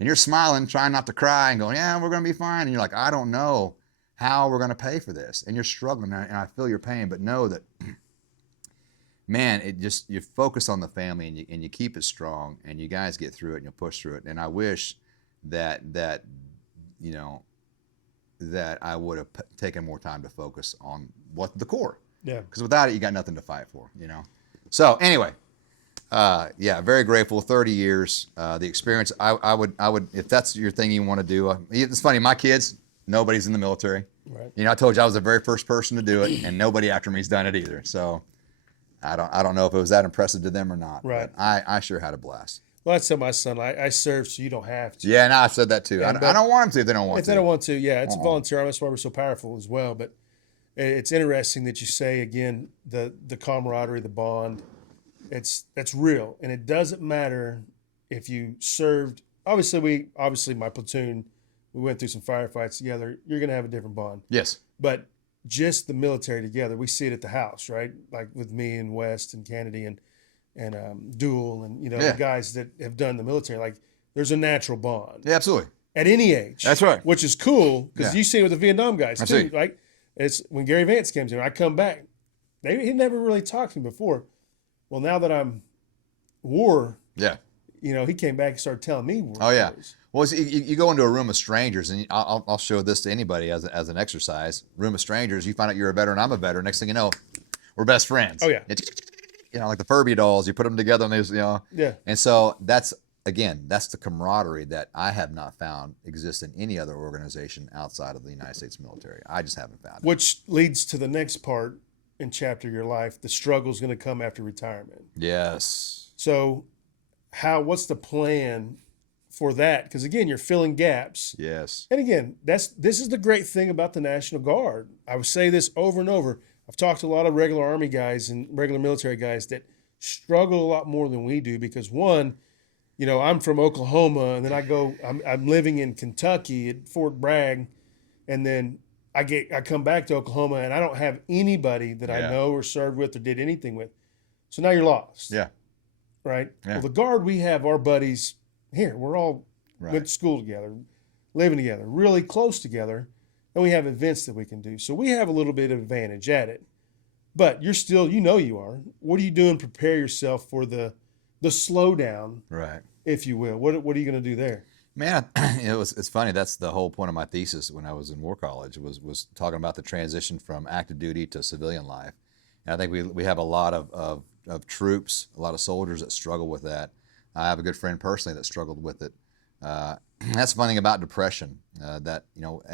And you're smiling, trying not to cry, and going, yeah, we're gonna be fine. And you're like, I don't know how we're gonna pay for this, and you're struggling, and I feel your pain, but know that. Man, you focus on the family and you keep it strong, and you guys get through it and you push through it. And I wish that I would have taken more time to focus on what the core. Yeah. Because without it, you got nothing to fight for, So anyway, very grateful. 30 years, the experience. I would, if that's your thing you want to do. It's funny. My kids, nobody's in the military. Right. I told you I was the very first person to do it, and nobody after me's done it either. So I don't know if it was that impressive to them or not. Right. But I sure had a blast. Well, I tell my son, I serve so you don't have to. Yeah, no, I've said that too. Yeah, I don't want them to if they don't want If to. they don't want to, yeah, it's a volunteer. That's why we're so powerful as well. But it's interesting that you say again the camaraderie, the bond. That's real, and it doesn't matter if you served. Obviously, my platoon, we went through some firefights together. You're going to have a different bond. Yes. But just the military together, we see it at the house, right? Like with me and West and Kennedy and Duel and the guys that have done the military. Like there's a natural bond. Yeah, absolutely. At any age. That's right. Which is cool because you see it with the Vietnam guys too. Absolutely. Like it's when Gary Vance comes in, I come back. He never really talked to me before. Well, now that I'm war, he came back and started telling me war stories. Well, see, you go into a room of strangers, and I'll show this to anybody as an exercise. Room of strangers, you find out you're a veteran, I'm a veteran. Next thing you know, we're best friends. Oh yeah. Like the Furby dolls, you put them together, and Yeah. And so that's the camaraderie that I have not found exists in any other organization outside of the United States military. I just haven't found it. Which leads to the next part in chapter of your life. The struggle is going to come after retirement. Yes. So, what's the plan for that? Because again, you're filling gaps. Yes. And again, this is the great thing about the National Guard. I would say this over and over. I've talked to a lot of regular Army guys and regular military guys that struggle a lot more than we do because one, I'm from Oklahoma and then I'm living in Kentucky at Fort Bragg, and then I come back to Oklahoma and I don't have anybody that I know or served with or did anything with. So now you're lost. Yeah. Right? Yeah. Well, the Guard, we have our buddies here. We're all went to school together, living together, really close together, and we have events that we can do. So we have a little bit of advantage at it. But you're still, you are. What are you doing to prepare yourself for the slowdown, right, if you will? What are you going to do there? Man, it's funny. That's the whole point of my thesis when I was in War College was talking about the transition from active duty to civilian life. And I think we have a lot of troops, a lot of soldiers that struggle with that. I have a good friend personally that struggled with it. That's the funny thing about depression, that,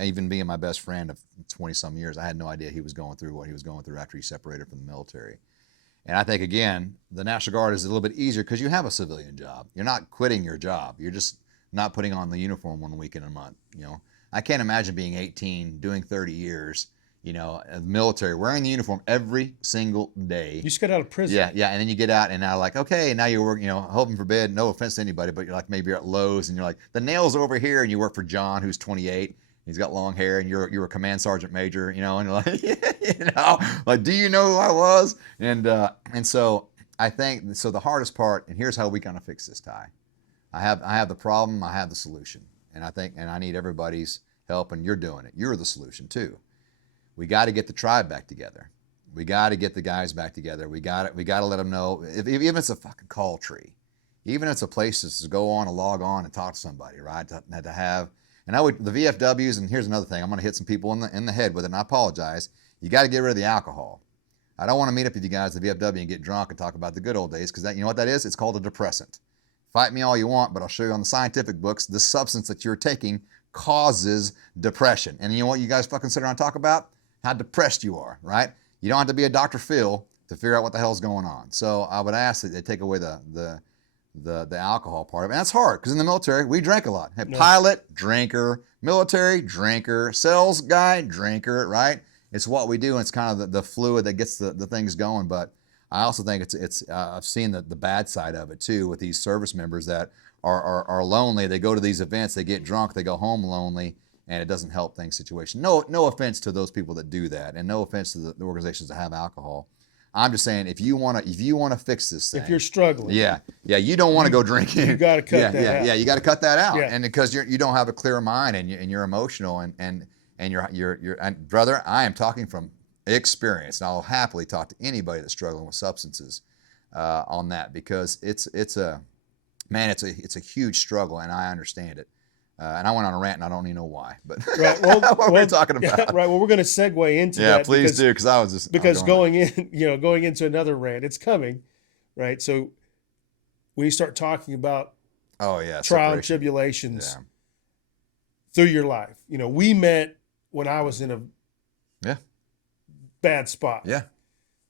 even being my best friend of 20 some years, I had no idea he was going through what he was going through after he separated from the military. And I think, again, the National Guard is a little bit easier because you have a civilian job. You're not quitting your job. You're just not putting on the uniform 1 week in a month. I can't imagine being 18, doing 30 years, in the military, wearing the uniform every single day. You just got out of prison. Yeah, and then you get out and now okay, now you work, hoping forbid, no offense to anybody, but you're like, maybe you're at Lowe's and you're like, the nail's over here, and you work for John, who's 28. He's got long hair, and you're a command sergeant major, and you're like, like, do you know who I was? And so I think the hardest part, and here's how we kind of fix this, Ty. I have the problem, I have the solution, and I need everybody's help, and you're doing it. You're the solution too. We got to get the tribe back together. We got to get the guys back together. We got to let them know, even if it's a fucking call tree, even if it's a place to go on and log on and talk to somebody, right? To have, and the VFWs, and here's another thing, I'm going to hit some people in the head with it, and I apologize. You got to get rid of the alcohol. I don't want to meet up with you guys at the VFW and get drunk and talk about the good old days, because you know what that is? It's called a depressant. Fight me all you want, but I'll show you on the scientific books, this substance that you're taking causes depression. And you know what you guys fucking sit around and talk about? How depressed you are, right? You don't have to be a Dr. Phil to figure out what the hell's going on. So I would ask that they take away the alcohol part of it. And that's hard, because in the military, we drank a lot. Hey, pilot, drinker, military, drinker, sales guy, drinker, right? It's what we do, and it's kind of the fluid that gets the things going. But I also think it's I've seen the bad side of it too, with these service members that are lonely. They go to these events, they get drunk, they go home lonely, and it doesn't help things situation. No offense to those people that do that, and no offense to the organizations that have alcohol. I'm just saying, if you want to fix this thing, if you're struggling, you don't want to go drinking. You got to cut that out. Yeah, you got to cut that out, Yeah. and because you don't have a clear mind, and you're emotional, and brother, I am talking from experience, and I'll happily talk to anybody that's struggling with substances on that, because it's a huge struggle, and I understand it. And I went on a rant, and I don't even know why. But Right. Well, what we're talking about. Yeah, right. Well, we're going to segue into Yeah, that. please do, because I was just going into another rant, it's coming, right? So when you start talking about trial and separation. tribulations through your life, we met when I was in a bad spot. Yeah.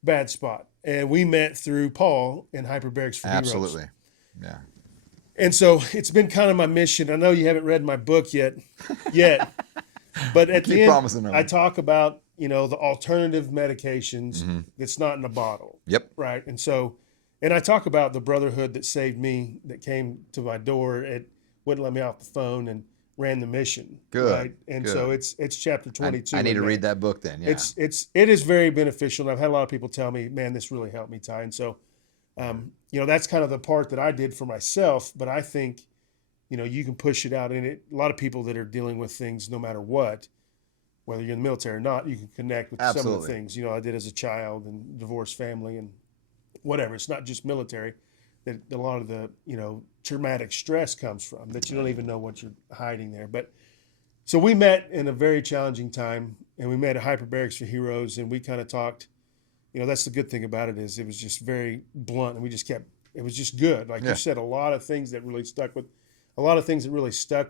Bad spot. And we met through Paul in Hyperbarics for Heroes. Absolutely. Yeah. And so it's been kind of my mission. I know you haven't read my book yet, but at the end, I talk about, the alternative medications that's not in a bottle. Yep. Right. And I talk about the brotherhood that saved me, that came to my door, it wouldn't let me off the phone and ran the mission. Good. Right. And so it's chapter 22. I need to read that book then. Yeah. It is very beneficial. And I've had a lot of people tell me, man, this really helped me, Ty. And so, that's kind of the part that I did for myself, but I think, you can push it out. And a lot of people that are dealing with things, no matter what, whether you're in the military or not, you can connect with some of the things, I did as a child and divorced family and whatever. It's not just military that a lot of the, traumatic stress comes from, that you don't even know what you're hiding there. But so we met in a very challenging time, and we met at Hyperbarics for Heroes, and we kind of talked. That's the good thing about it, is it was just very blunt, and it was just good. Like you said, a lot of things that really stuck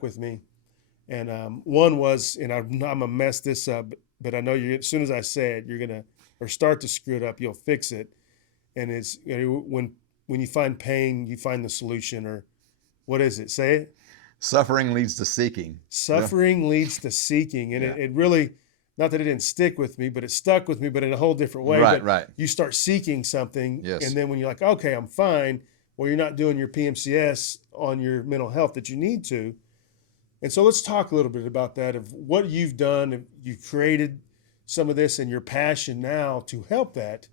with me. And one was, and I'm going to mess this up, but I know as soon as I say it, you're going to, or start to screw it up, you'll fix it. And it's, when you find pain, you find the solution, or what is it? Say it. Suffering leads to seeking. Suffering leads to seeking. And it really, not that it didn't stick with me, but it stuck with me, but in a whole different way. Right. You start seeking something. Yes. And then when you're like, okay, I'm fine. Well, you're not doing your PMCS on your mental health that you need to. And so let's talk a little bit about that, of what you've done. You've created some of this and your passion now to help that.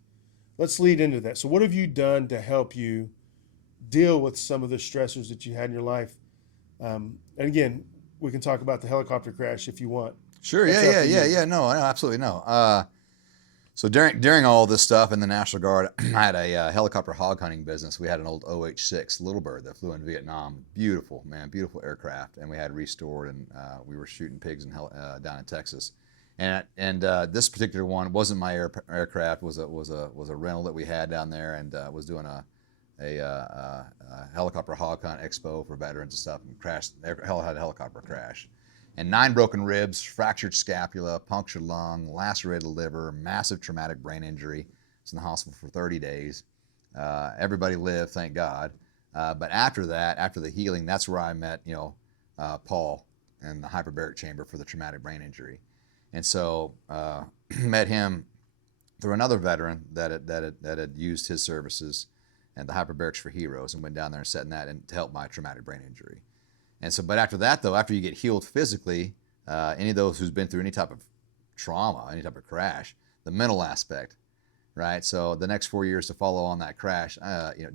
Let's lead into that. So what have you done to help you deal with some of the stressors that you had in your life? And again, we can talk about the helicopter crash if you want. Sure. Yeah. No, absolutely no. So during all this stuff in the National Guard, I had a helicopter hog hunting business. We had an old OH-6 Little Bird that flew in Vietnam. Beautiful aircraft, and we had restored, and we were shooting pigs down in Texas. And this particular one wasn't my aircraft. Was a rental that we had down there, and was doing a helicopter hog hunt expo for veterans and stuff, and crashed. Had a helicopter crash, and 9 broken ribs, fractured scapula, punctured lung, lacerated liver, massive traumatic brain injury. Was in the hospital for 30 days. Everybody lived, thank God. But after that, after the healing, that's where I met Paul in the hyperbaric chamber for the traumatic brain injury. And so met him through another veteran that had used his services and the Hyperbarics for Heroes, and went down there and sat in that and to help my traumatic brain injury. And so, but after that though, after you get healed physically, any of those who's been through any type of trauma, any type of crash, the mental aspect, right? So the next 4 years to follow on that crash,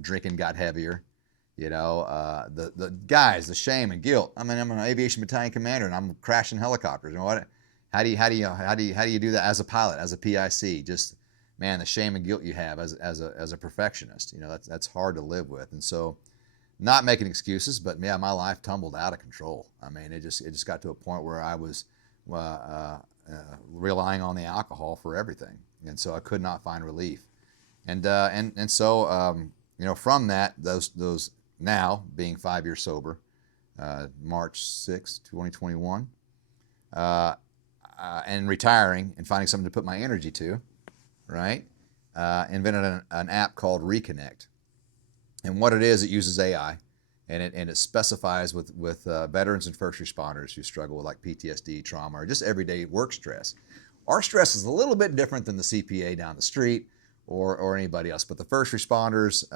drinking got heavier. The guys, the shame and guilt. I mean, I'm an aviation battalion commander and I'm crashing helicopters. How do you do that as a pilot, as a PIC? Just, man, the shame and guilt you have as a perfectionist. That's hard to live with. And so, not making excuses, but yeah, my life tumbled out of control. I mean, it just got to a point where I was relying on the alcohol for everything, and so I could not find relief. And so from that, those now being 5 years sober, March 6, 2021. And retiring and finding something to put my energy to, right? Invented an app called Recon-Nect. And what it is, it uses AI, and it specifies with veterans and first responders who struggle with like PTSD, trauma, or just everyday work stress. Our stress is a little bit different than the CPA down the street or anybody else, but the first responders,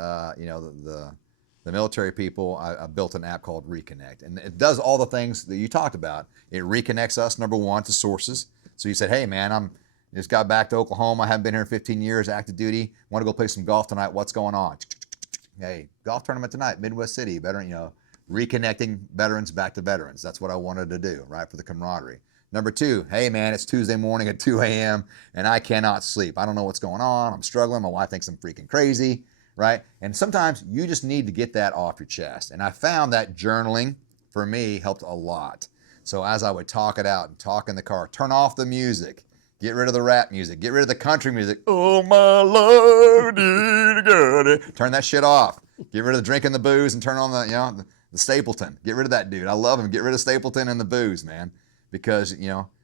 the military people, I built an app called Recon-Nect, and it does all the things that you talked about. It reconnects us, number one, to sources. So you said, hey man, I just got back to Oklahoma. I haven't been here in 15 years, active duty. Want to go play some golf tonight. What's going on? Hey, golf tournament tonight, Midwest City, veteran, reconnecting veterans back to veterans. That's what I wanted to do, right, for the camaraderie. Number two, hey man, it's Tuesday morning at 2 a.m. and I cannot sleep. I don't know what's going on. I'm struggling. My wife thinks I'm freaking crazy. Right? And sometimes you just need to get that off your chest. And I found that journaling for me, helped a lot. So as I would talk it out and talk in the car, turn off the music, get rid of the rap music, get rid of the country music. Oh my Lord, turn that shit off. Get rid of the drinking the booze and turn on the Stapleton. Get rid of that dude. I love him. Get rid of Stapleton and the booze, man. Because,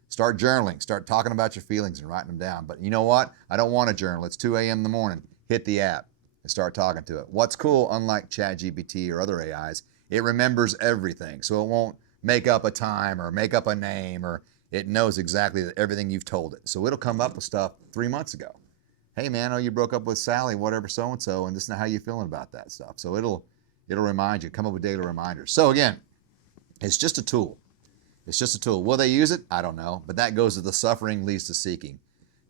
start journaling. Start talking about your feelings and writing them down. But you know what? I don't want to journal. It's 2 a.m. in the morning. Hit the app and start talking to it. What's cool, unlike ChatGPT or other AIs, it remembers everything. So it won't make up a time or make up a name, or it knows exactly everything you've told it. So it'll come up with stuff 3 months ago. Hey man, you broke up with Sally, whatever, so-and-so, and this is how you feeling about that stuff. So it'll remind you, come up with daily reminders. So again, it's just a tool. It's just a tool. Will they use it? I don't know. But that goes to the suffering leads to seeking.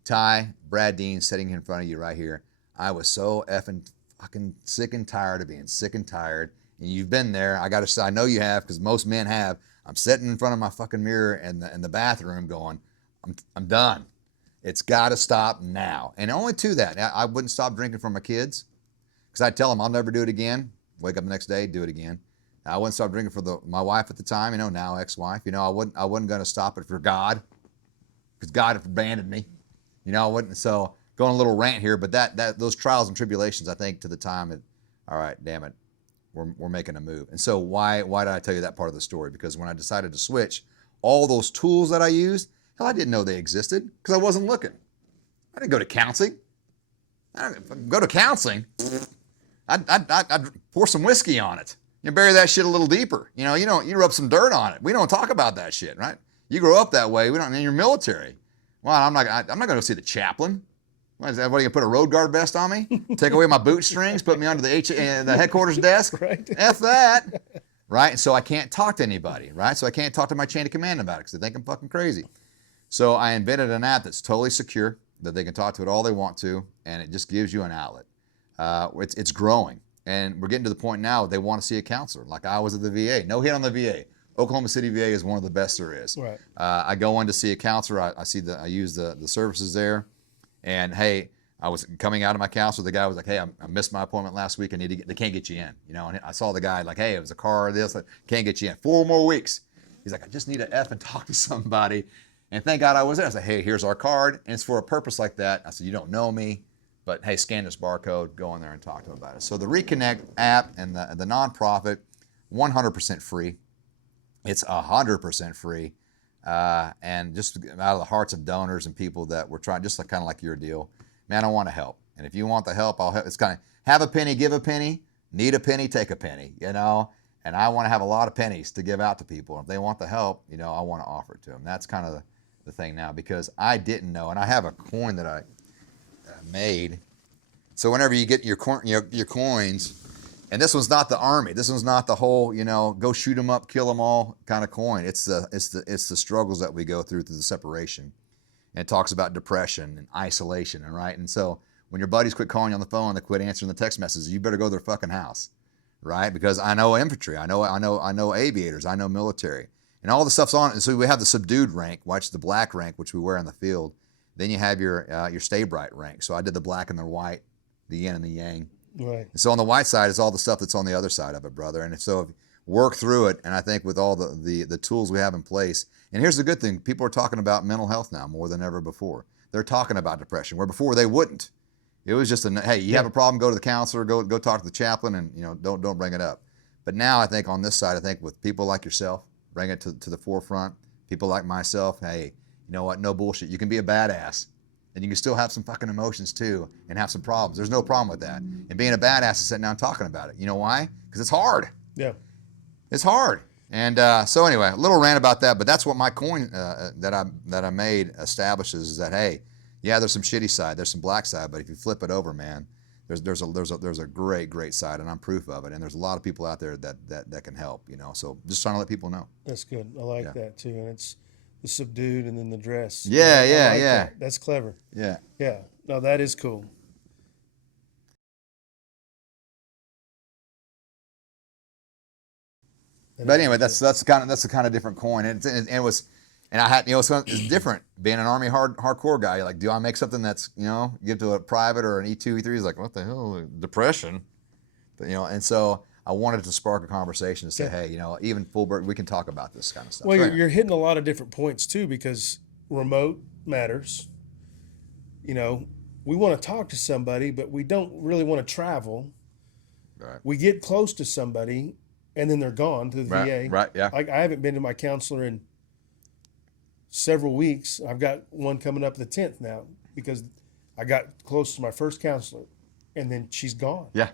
Ty, Brad Dean sitting here in front of you right here. I was so effing fucking sick and tired of being sick and tired. And you've been there. I got to say, I know you have, because most men have. I'm sitting in front of my fucking mirror in the bathroom going, I'm done. It's got to stop now. And only to that, I wouldn't stop drinking for my kids, because I'd tell them I'll never do it again. Wake up the next day, do it again. I wouldn't stop drinking for my wife at the time, now ex-wife. I wasn't going to stop it for God, because God had abandoned me. I wouldn't. So going a little rant here, but those trials and tribulations, I think to the time, all right, damn it, we're making a move. And so why did I tell you that part of the story? Because when I decided to switch, all those tools that I used, hell, I didn't know they existed because I wasn't looking. I didn't go to counseling. Go to counseling, I'd pour some whiskey on it. You bury that shit a little deeper. You rub some dirt on it. We don't talk about that shit, right? You grow up that way. We don't. In your military. Well, I'm not going to go see the chaplain. What is that? What, are you going to put a road guard vest on me? Take away my boot strings? Put me under the headquarters desk? Right. F that. Right? And so I can't talk to anybody, right? So I can't talk to my chain of command about it because they think I'm fucking crazy. So I invented an app that's totally secure, that they can talk to it all they want to, and it just gives you an outlet. It's growing. And we're getting to the point now they want to see a counselor, like I was at the VA. No hit on the VA. Oklahoma City VA is one of the best there is. Right. I go in to see a counselor. I use the services there. And hey, I was coming out of my counselor. The guy was like, hey, I missed my appointment last week. They can't get you in. And I saw the guy like, hey, it was a car, can't get you in. 4 more weeks. He's like, I just need to F and talk to somebody. And thank God I was there. I said, hey, here's our card. And it's for a purpose like that. I said, you don't know me, but hey, scan this barcode, go in there and talk to them about it. So the Recon-Nect app and the nonprofit, 100% free. It's 100% free. And just out of the hearts of donors and people that were trying, just kind of like your deal, man, I want to help. And if you want the help, I'll help. It's kind of have a penny, give a penny, need a penny, take a penny, And I want to have a lot of pennies to give out to people. If they want the help, I want to offer it to them. That's kind of the thing now, because I didn't know, and I have a coin that I made. So whenever you get your coins, and this one's not the army. This one's not the whole, go shoot them up, kill them all kind of coin. It's the struggles that we go through the separation. And it talks about depression and isolation, right? And so when your buddies quit calling you on the phone, they quit answering the text messages, you better go to their fucking house, right? Because I know infantry, I know aviators, I know military, and all the stuff's on it. So we have the subdued rank, watch the black rank, which we wear in the field. Then you have your stay bright rank. So I did the black and the white, the yin and the yang. Right. And so on the white side is all the stuff that's on the other side of it, brother. And so work through it. And I think with all the tools we have in place, and here's the good thing, people are talking about mental health now more than ever before. They're talking about depression, where before they wouldn't. It was just hey, you have a problem, go to the counselor, go talk to the chaplain, and don't bring it up. But now I think on this side, I think with people like yourself, bring it to the forefront. People like myself, hey, you know what? No bullshit. You can be a badass. And you can still have some fucking emotions too and have some problems. There's no problem with that. And being a badass is sitting down talking about it. You know why? Because it's hard. Yeah. It's hard. And so anyway, a little rant about that, but that's what my coin that I made establishes, is that, hey, yeah, there's some shitty side, there's some black side, but if you flip it over, man, there's a great side, and I'm proof of it. And there's a lot of people out there that can help, So just trying to let people know. That's good. I like that too. And it's the subdued and then the dress. Yeah. That. That's clever. Yeah. Yeah. No, that is cool. But anyway, that's the kind of different coin. And it was, and I had, it's different being an Army hardcore guy. You're like, do I make something that's, give to a private or an E2, E3? He's like, what the hell, depression? And so I wanted to spark a conversation to say, hey, you know, even Fulbert, we can talk about this kind of stuff. Well, So, you're hitting a lot of different points too, because remote matters. You know, we want to talk to somebody, but we don't really want to travel. right. We get close to somebody, and then they're gone to the VA. Right, yeah. Like, I haven't been to my counselor in several weeks. I've got one coming up the 10th now because I got close to my first counselor, and then she's gone. Yeah.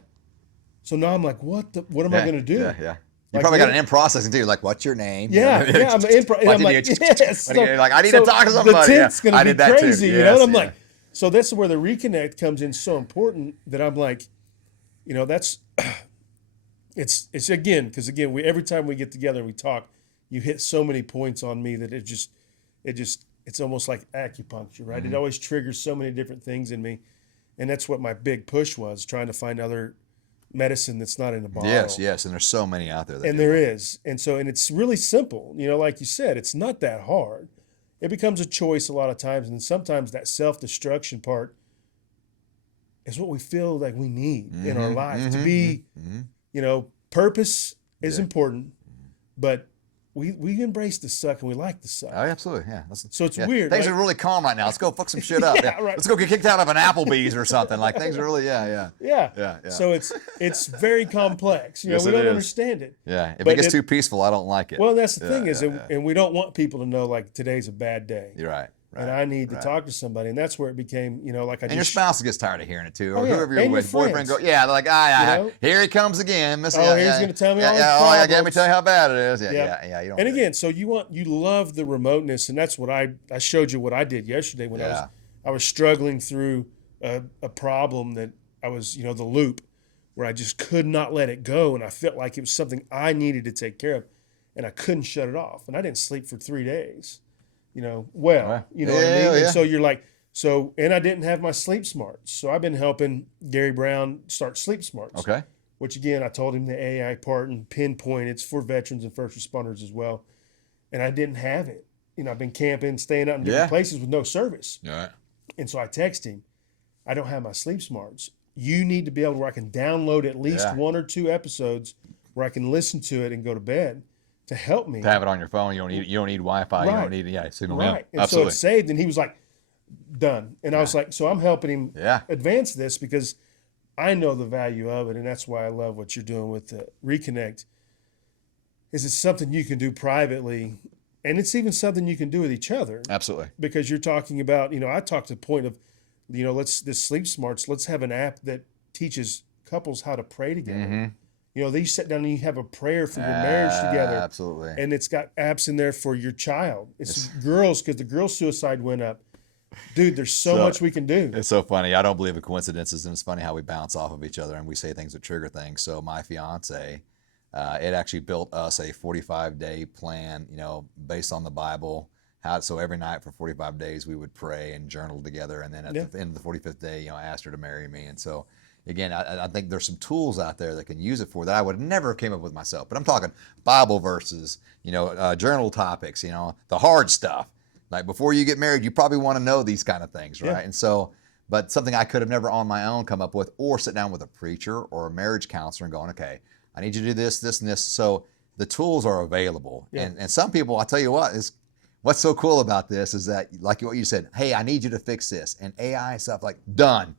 So now I'm like, what am I going to do? Yeah, yeah. You Like, probably got what- an in processing too. Like, what's your name? Yeah, You know? yeah. I'm I'm like, yes. So, like, I need to talk to somebody. The 10th's Yeah, I going to did be that too. crazy, you know? Yes, And I'm yeah. like, so that's where the Recon-Nect comes in so important that I'm like, you know, that's, it's again, because again, every time we get together and we talk, you hit so many points on me that it's almost like acupuncture, right? Mm-hmm. It always triggers so many different things in me. And that's what my big push was, trying to find other medicine that's not in a bottle. Yes, yes. And there's so many out there. That And do there that. is. And so, and it's really simple. You know, like you said, it's not that hard. It becomes a choice a lot of times. And sometimes that self-destruction part is what we feel like we need in our life to be, you know, purpose is important, but we embrace the suck and we like the suck. Oh, absolutely, yeah. So it's yeah. weird. Things like- are really calm right now. Let's go fuck some shit up. Yeah, right. Let's go get kicked out of an Applebee's or something. Like things are really, yeah. Yeah. So it's very complex. You know, Yes, we it don't is. understand it. Yeah, if But it gets it- too peaceful, I don't like it. Well, that's the thing is, yeah. and we don't want people to know like today's a bad day. You're right. And I need to talk to somebody, and that's where it became, you know, like I And your just spouse gets tired of hearing it too, or Oh, yeah. whoever you're And your with, boyfriend friends. go, yeah, they're like, ah, You know? here he comes again. Miss, Oh, he's gonna tell me all his oh, yeah, let me problems. tell you how bad it is. Yeah. Yeah. You don't. And do it. again, so you love the remoteness, and that's what I showed you what I did yesterday when I was struggling through a problem that I was, you know, the loop where I just could not let it go, and I felt like it was something I needed to take care of, and I couldn't shut it off, and I didn't sleep for 3 days, you know. Well, you know what I mean. Yeah. And so you're like, and I didn't have my sleep smarts, so I've been helping Gary Brown start sleep smarts. Okay. Which again, I told him the AI part and pinpoint it's for veterans and first responders as well. And I didn't have it. You know, I've been camping, staying out in different places with no service. All right. And so I text him, I don't have my sleep smarts. You need to be able to where I can download at least 1 or 2 episodes where I can listen to it and go to bed to help me. To have it on your phone, you don't need Wi-Fi. You Right. don't need signal. Right. Yeah, And so absolutely. it's saved, and he was like, done. And I was like, so I'm helping him advance this because I know the value of it, and that's why I love what you're doing with the Recon-Nect. Is it's something you can do privately, and it's even something you can do with each other. Absolutely. Because you're talking about, you know, I talked to the point of, you know, this sleep smarts. Let's have an app that teaches couples how to pray together. Mm-hmm. You know, they sit down and you have a prayer for your marriage together. Absolutely. And it's got apps in there for your child. It's girls, because the girl suicide went up. Dude, there's so much we can do. It's so funny. I don't believe in coincidences, and it's funny how we bounce off of each other and we say things that trigger things. So my fiance, it actually built us a 45-day plan, you know, based on the Bible. So every night for 45 days we would pray and journal together, and then at the end of the 45th day, you know, I asked her to marry me. And so again, I think there's some tools out there that can use it for that I would never have came up with myself. But I'm talking Bible verses, you know, journal topics, you know, the hard stuff. Like before you get married, you probably want to know these kind of things, right? Yeah. And so, but something I could have never on my own come up with, or sit down with a preacher or a marriage counselor and going, okay, I need you to do this, this, and this. So the tools are available. Yeah. And some people, I'll tell you what's so cool about this is that, like what you said, hey, I need you to fix this. And AI stuff, like, done.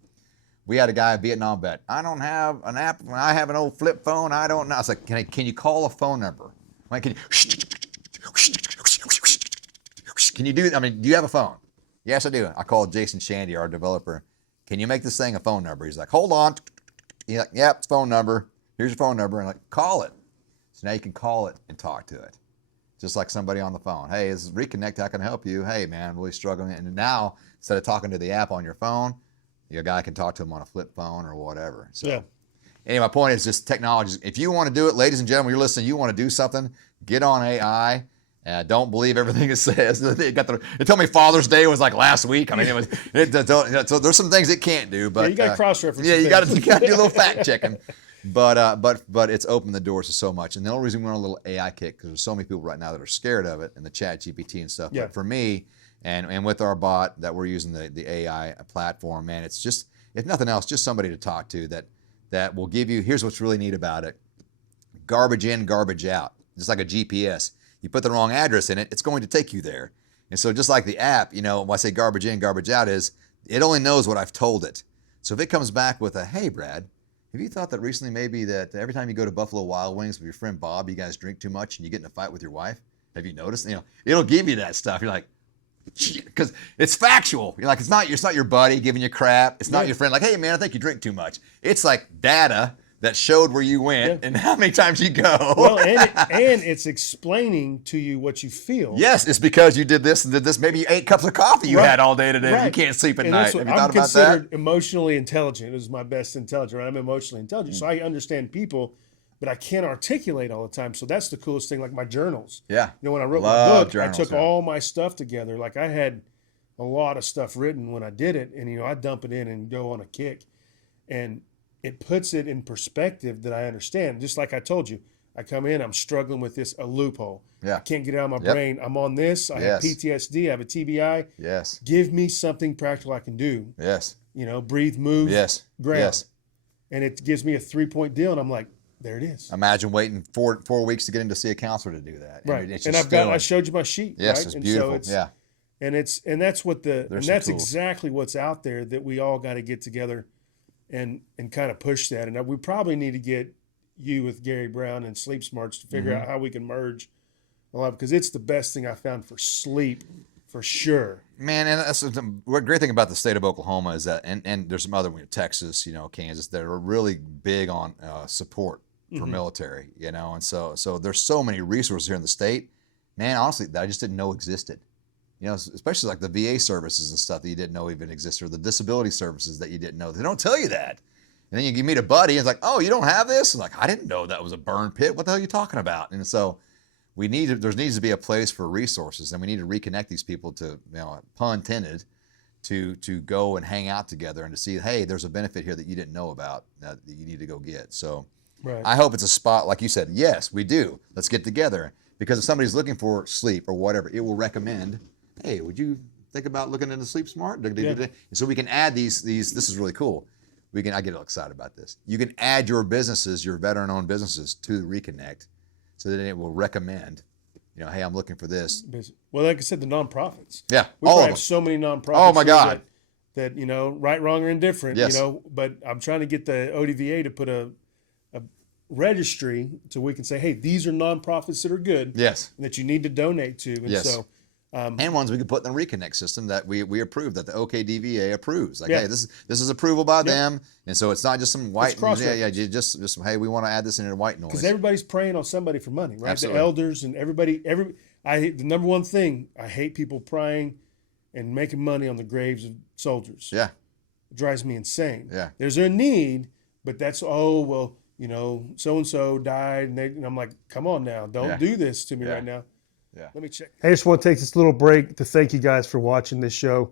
We had a guy, a Vietnam vet. I don't have an app. I have an old flip phone. I don't know. I was like, can you call a phone number? Like, can you do? I mean, do you have a phone? Yes, I do. I called Jason Shandy, our developer. Can you make this thing a phone number? He's like, hold on. He's like, yep, it's phone number. Here's your phone number. And I'm like, call it. So now you can call it and talk to it. Just like somebody on the phone. Hey, this is Recon-Nect. How can I help you? Hey, man, really struggling. And now, instead of talking to the app on your phone, your guy can talk to him on a flip phone or whatever. So, anyway, my point is just technology. If you want to do it, ladies and gentlemen, you're listening, you want to do something, get on AI. Don't believe everything it says. It told me Father's Day was like last week. I mean, so there's some things it can't do. But you got to cross-reference. Yeah, you got to do a little fact checking. But it's opened the doors to so much. And the only reason we're on a little AI kick, because there's so many people right now that are scared of it and the chat GPT and stuff. Yeah. But for me, and with our bot that we're using, the AI platform, man, it's just, if nothing else, just somebody to talk to that will give you, here's what's really neat about it. garbage in, garbage out, just like a GPS. You put the wrong address in it, it's going to take you there. And so just like the app, when I say garbage in, garbage out is, it only knows what I've told it. So if it comes back with a, hey, Brad, have you thought that recently maybe that every time you go to Buffalo Wild Wings with your friend Bob, you guys drink too much and you get in a fight with your wife? Have you noticed? It'll give you that stuff. You're like, because it's factual. You're like, it's not your buddy giving you crap. It's not your friend like, hey, man, I think you drink too much. It's like data that showed where you went and how many times you go. Well, and it's explaining to you what you feel. Yes, it's because you did this and did this. Maybe 8 cups of coffee you had all day today. Right. You can't sleep at night. Have you thought about that? I'm considered emotionally intelligent. It was my best intelligence. Right? I'm emotionally intelligent, so I understand people, but I can't articulate all the time. So that's the coolest thing, like my journals. Yeah. When I wrote my book, journals, I took all my stuff together. Like I had a lot of stuff written when I did it, and I dump it in and go on a kick. And it puts it in perspective that I understand. Just like I told you, I come in, I'm struggling with this, a loophole. Yeah. I can't get it out of my brain. I'm on this. I have PTSD. I have a TBI. Yes. Give me something practical I can do. Yes. Breathe, move, ground. Yes. And it gives me a 3-point deal, and I'm like, there it is. Imagine waiting 4 weeks to get in to see a counselor to do that. Right. And I showed you my sheet. Yes, right? it's beautiful. And so and that's what that's exactly what's out there that we all got to get together and kind of push that. And we probably need to get you with Gary Brown and Sleep Smarts to figure out how we can merge a lot, because it's the best thing I found for sleep for sure. Man, and that's the great thing about the state of Oklahoma is that, and there's some other, Texas, Kansas, that are really big on support for military, and so there's so many resources here in the state, man, honestly, that I just didn't know existed. Especially like the VA services and stuff that you didn't know even existed, or the disability services that you didn't know. They don't tell you that. And then you meet a buddy and it's like, oh, you don't have this? And like, I didn't know that was a burn pit. What the hell are you talking about? And so there needs to be a place for resources, and we need to reconnect these people to, pun intended, to go and hang out together and to see, hey, there's a benefit here that you didn't know about that you need to go get. So I hope it's a spot, like you said, yes, we do. Let's get together. Because if somebody's looking for sleep or whatever, it will recommend, hey, would you think about looking into Sleep Smart? And so we can add these. This is really cool. I get excited about this. You can add your businesses, your veteran-owned businesses, to Recon-Nect, so that it will recommend, hey, I'm looking for this. Well, like I said, the nonprofits. Yeah, we all of them. Have so many nonprofits. Oh my God. That right, wrong, or indifferent. Yes. But I'm trying to get the ODVA to put a registry so we can say, hey, these are nonprofits that are good. Yes. And that you need to donate to. And so. And ones we can put in the Recon-Nect system that we approve, that the OKDVA approves. Like, hey, this is approval by them, and so it's not just some white. Just some, hey, we want to add this into white noise. Because everybody's preying on somebody for money, right? Absolutely. The elders and everybody. The number one thing, I hate people prying and making money on the graves of soldiers. Yeah, it drives me insane. Yeah, there's a need, but that's so and so died, and I'm like, come on now, don't do this to me right now. Yeah. Let me check. I just want to take this little break to thank you guys for watching this show.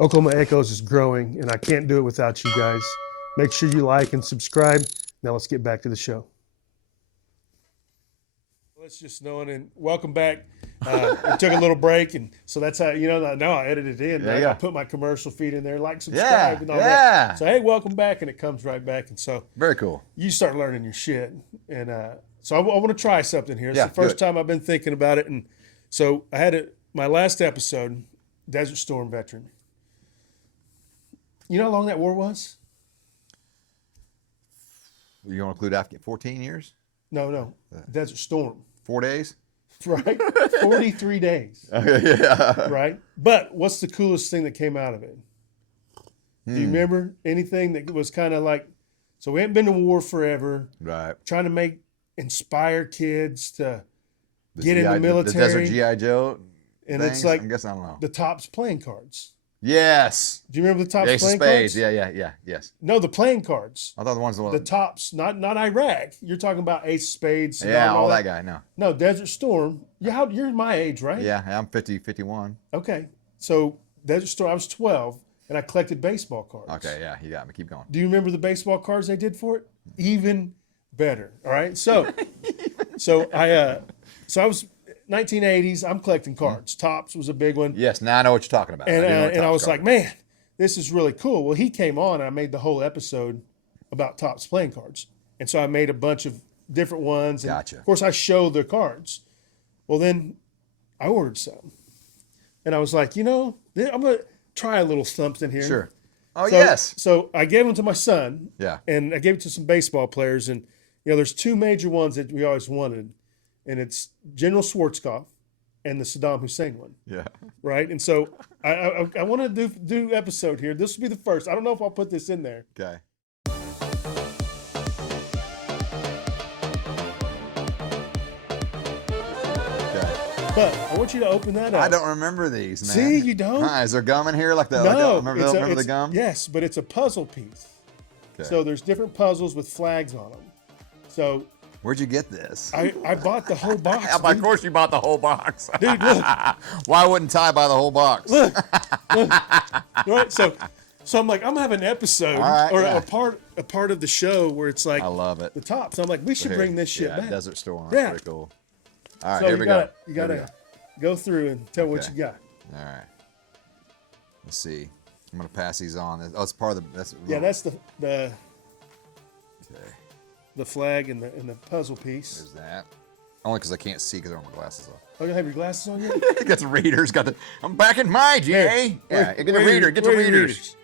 Oklahoma Echoes is growing, and I can't do it without you guys. Make sure you like and subscribe. Now let's get back to the show. Let's just know it, and welcome back. I took a little break, and so that's how, now I edited it in. Right? I put my commercial feed in there, like, subscribe, and all that. So, hey, welcome back, and it comes right back. And so very cool. You start learning your shit, and so I want to try something here. It's the first time I've been thinking about it. And so I had my last episode, Desert Storm veteran. You know how long that war was? You want to include 14 years? No. Desert Storm. 4 days? Right. 43 days. Yeah. Right. But what's the coolest thing that came out of it? Do you remember anything that was kind of like, so we haven't been to war forever. Right. Trying to inspire kids to get in the military. The Desert G.I. Joe. And it's like, I guess I don't know. The Topps playing cards. Yes. Do you remember the Topps Ace playing of Spades. cards? Yeah. Yes. No, the playing cards. I thought the ones the Topps, not Iraq. You're talking about Ace of Spades. Yeah, all that guy. No, Desert Storm. You're my age, right? Yeah, I'm 51. Okay, so Desert Storm. I was 12, and I collected baseball cards. Okay, yeah, you got me. Keep going. Do you remember the baseball cards they did for it? Even better. All right, so I was 1980s. I'm collecting cards. Topps was a big one. Yes, now I know what you're talking about. And I was like, man, this is really cool. Well, he came on, and I made the whole episode about Topps playing cards. And so I made a bunch of different ones. And Gotcha. Of course, I show the cards. Well, then I ordered some. And I was like, I'm going to try a little something here. Sure. Oh, So- yes. So I gave them to my son. Yeah. And I gave it to some baseball players. And, there's two major ones that we always wanted. And it's General Schwarzkopf and the Saddam Hussein one. Yeah. Right. And so I want to do episode here. This will be the first. I don't know if I'll put this in there. Okay. But I want you to open that up. I don't remember these, man. See, you don't? Is there gum in here? Like the No. remember the gum? Yes, but it's a puzzle piece. Okay. So there's different puzzles with flags on them. So Where'd you get this? I bought the whole box. Of dude. course you bought the whole box. Dude, look. Why wouldn't Ty buy the whole box? Look. Right. So I'm like, I'm gonna have an episode All right, or yeah. a part of the show where it's like I love it. the top. So I'm like, we should bring this shit back. Desert Storm. Yeah. Pretty cool. All right, So here we go. You gotta go through and tell what Okay. you got. All right. Let's see. I'm gonna pass these on. Oh, it's part of the. Yeah, that's the Okay. the flag and the puzzle piece. There's that. Only because I can't see because I don't have my glasses on. Oh, you have your glasses on yet? Got the readers. I'm back in my GA. Yeah, get the reader. Get the where are your readers.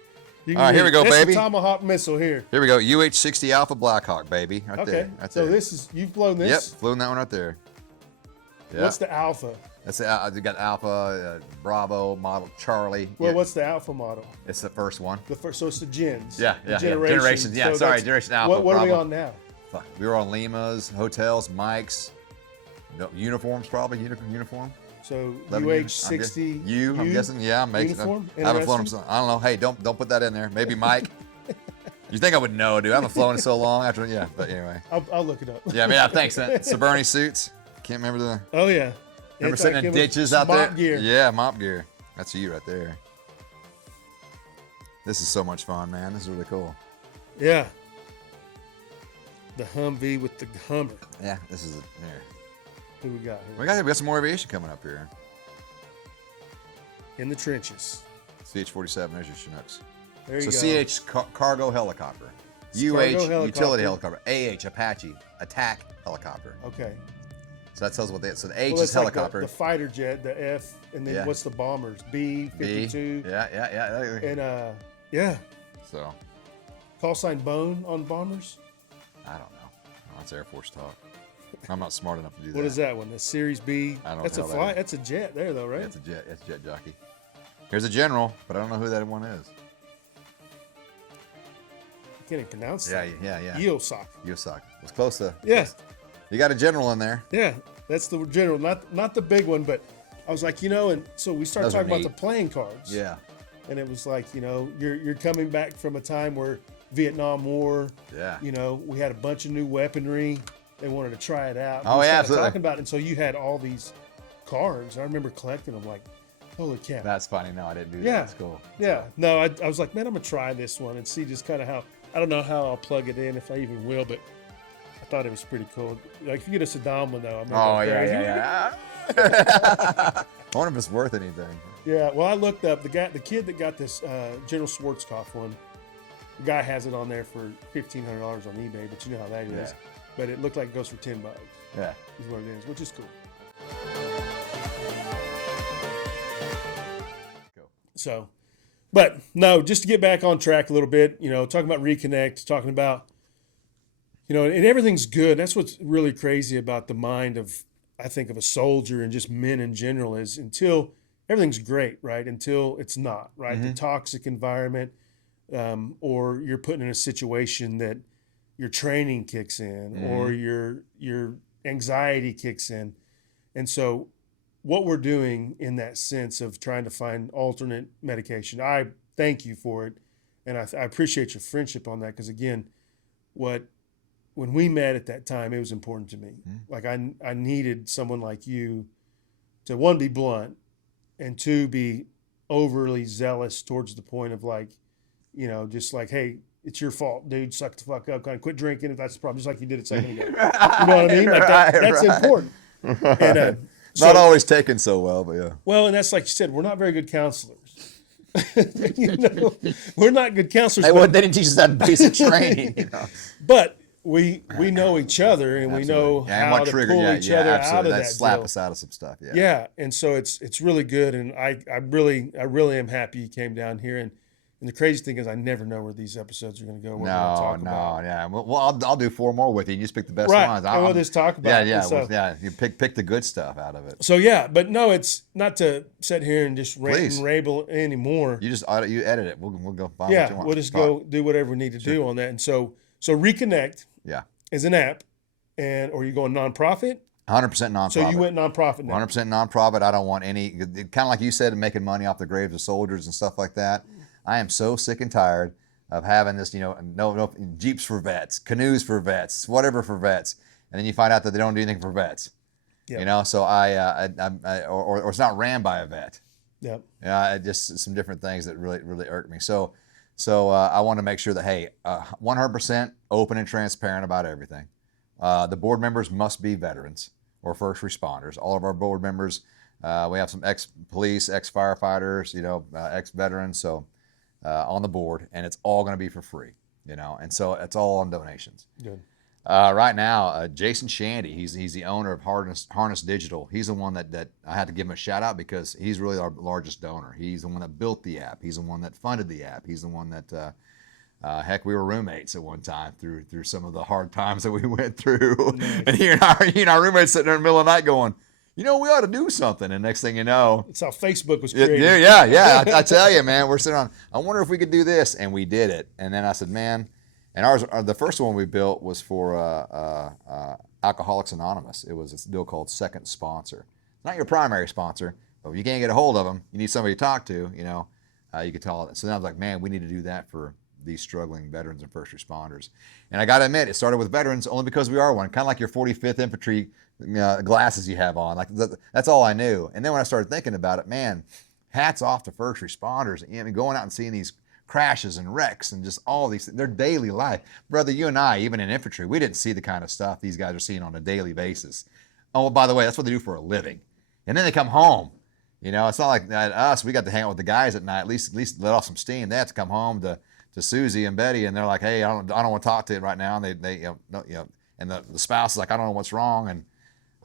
You All right, can here read we go, it. That's baby. the Tomahawk missile here. Here we go. UH-60 Alpha Blackhawk, baby. Right Okay, there. Right so there. you've flown Yep, this. flew in that one right there. Yeah. What's the Alpha? That's you got Alpha, Bravo, Model Charlie. Well, Yeah, what's the Alpha model? it's the first one. The first, so it's the gens. Yeah, the yeah, generation. generations. Yeah, So sorry, that's- generation Alpha. What are we Bravo. on now? Fuck, we were on Limas, hotels, mics, no, uniforms probably. Uniform. So 11 UH-60. I'm guessing. Yeah, I'm making. Uniform? I haven't flown them. Interesting. I don't know. Hey, don't put that in there. Maybe Mike. You think I would know, dude? I haven't flown in so long. After yeah, but anyway. I'll look it up. Yeah, thanks. Saberni suits. Can't remember the. Oh yeah. Remember It's sitting like in it was ditches out there? mop gear. Yeah, mop gear. That's you right there. This is so much fun, man. This is really cool. Yeah. The Humvee with the Hummer. Yeah, this is there. Who we got here? We got some more aviation coming up here. In the trenches. CH-47, there's your Chinooks. There you So go. CH cargo helicopter. It's UH cargo helicopter. utility helicopter. AH Apache attack helicopter. Okay. So that tells what they. So the H Well, is it's like helicopter. the fighter jet, the F, and then Yeah. what's the bombers? B-52. B. Yeah. And yeah. So Call sign Bone on bombers. I don't know. Oh, that's Air Force talk. I'm not smart enough to do that. What is that one? The Series B. I don't know That's a what the hell fly. that That's a jet there, though, right? Yeah, it's a jet. It's a jet jockey. Here's a general, but I don't know who that one is. I can't even pronounce Yeah. that. Yosok. Yosok. Was close to. Yeah. You got a general in there. Yeah, that's the general, not the big one, but I was like, and so we started Those are talking about the neat. playing cards. Yeah. And it was like, you're coming back from a time where Vietnam War. Yeah. We had a bunch of new weaponry. They wanted to try it out. Oh, We yeah, started absolutely. talking about it, and so you had all these cards. I remember collecting them, like, holy cow. That's funny. No, I didn't do that. Yeah. That's cool. Yeah. No, I was like, man, I'm gonna try this one and see just kind of how. I don't know how I'll plug it in, if I even will, but I thought it was pretty cool. Like if you get a Saddam one though, I'm Oh gonna go crazy. yeah. I wonder if it's worth anything. Yeah. Well, I looked up the kid that got this General Schwarzkopf one. The guy has it on there for $1,500 on eBay, but you know how that is. Yeah. But it looked like it goes for $10. Yeah. Is what it is, which is cool. Cool. So, but no, just to get back on track a little bit, talking about Recon-Nect, talking about, and everything's good. That's what's really crazy about the mind of, I think, of a soldier and just men in general is until everything's great, right? Until it's not, right? The toxic environment, or you're put in a situation that your training kicks in or your anxiety kicks in. And so what we're doing in that sense of trying to find alternate medication, I thank you for it. And I appreciate your friendship on that. Because again, when we met at that time, it was important to me. Like I needed someone like you to, one, be blunt, and two, be overly zealous towards the point of like, just like, hey, it's your fault, dude. Suck the fuck up. Kind of quit drinking if that's the problem, just like you did a second ago. You know what I mean? Like that's important. And, Not always taken so well, but yeah. well, and that's like you said, we're not very good counselors. We're not good counselors. They didn't teach us that basic training, But we know each other, and we know and how what to trigger, pull yeah, each yeah, other absolutely. out of That that slap deal. us out of some stuff. Yeah. Yeah, and so it's really good, and I really am happy you came down here. And the crazy thing is, I never know where these episodes are going to go. What we're going to talk about. Yeah. Well, I'll do 4 more with you. You just pick the best Right, ones. and we'll just talk about it. Yeah. So, You pick the good stuff out of it. so yeah, but no, it's not to sit here and just rant Please. and rable anymore. You edit it. We'll go find what Yeah, you want. we'll just Talk. go do whatever we need to do on that. And so Recon-Nect Yeah. is an app, or you going nonprofit. 100% nonprofit. So you went nonprofit now. 100% nonprofit. I don't want any, kind of like you said, making money off the graves of soldiers and stuff like that. I am so sick and tired of having this, no Jeeps for vets, canoes for vets, whatever for vets, and then you find out that they don't do anything for vets. Yep. So or it's not ran by a vet. Yep. Just some different things that really irk me. So I want to make sure that 100% open and transparent about everything. The board members must be veterans or first responders. All of our board members, we have some ex-police, ex-firefighters, ex-veterans, so on the board, and it's all going to be for free, and so it's all on donations. Good. Right now, Jason Shandy, he's the owner of Harness Digital. He's the one that I had to give him a shout out because he's really our largest donor. He's the one that built the app. He's the one that funded the app. He's the one that heck, we were roommates at one time through some of the hard times that we went through. Nice. And he and our roommates sitting there in the middle of the night going, we ought to do something. And next thing you know, it's how Facebook was created. Yeah. I tell you, man, we're sitting on, I wonder if we could do this. And we did it. And then I said, man, and the first one we built was for Alcoholics Anonymous. It was a deal called Second Sponsor. Not your primary sponsor, but if you can't get a hold of them, you need somebody to talk to, you could tell it. So then I was like, man, we need to do that for these struggling veterans and first responders. And I got to admit, it started with veterans only because we are one, kind of like your 45th Infantry glasses you have on. Like that's all I knew. And then when I started thinking about it, man, hats off to first responders. Going out and seeing these crashes and wrecks and just all these things, their daily life. Brother, you and I, even in infantry, we didn't see the kind of stuff these guys are seeing on a daily basis. Oh, by the way, that's what they do for a living. And then they come home. It's not like us. We got to hang out with the guys at night, at least let off some steam. They have to come home to Susie and Betty, and they're like, hey, I don't want to talk to you right now. And and the spouse is like, I don't know what's wrong. And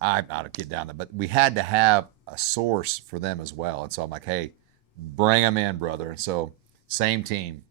I don't get down there. But we had to have a source for them as well. And so I'm like, hey, bring them in, brother. And so same team.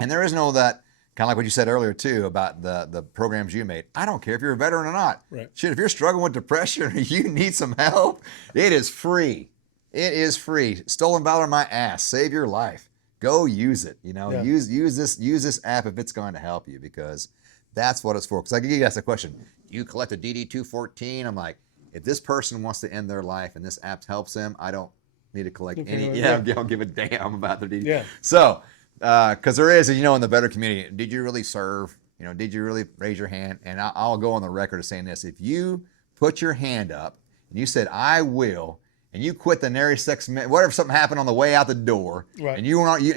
And there is no that, kind of like what you said earlier too about the programs you made. I don't care if you're a veteran or not. Right. Shit, if you're struggling with depression or you need some help, it is free. It is free. Stolen Valor, my ass. Save your life. Go use it. Use this app if it's going to help you, because that's what it's for. Because I get asked the question, do you collect a DD-214? I'm like, if this person wants to end their life and this app helps them, I don't need to collect any. I don't give a damn about their DD. Yeah. So, because there is, in the veteran community, did you really serve? Did you really raise your hand? And I'll go on the record of saying this: if you put your hand up and you said, "I will," and you quit the nary sex, whatever, something happened on the way out the door, right, and you were not, you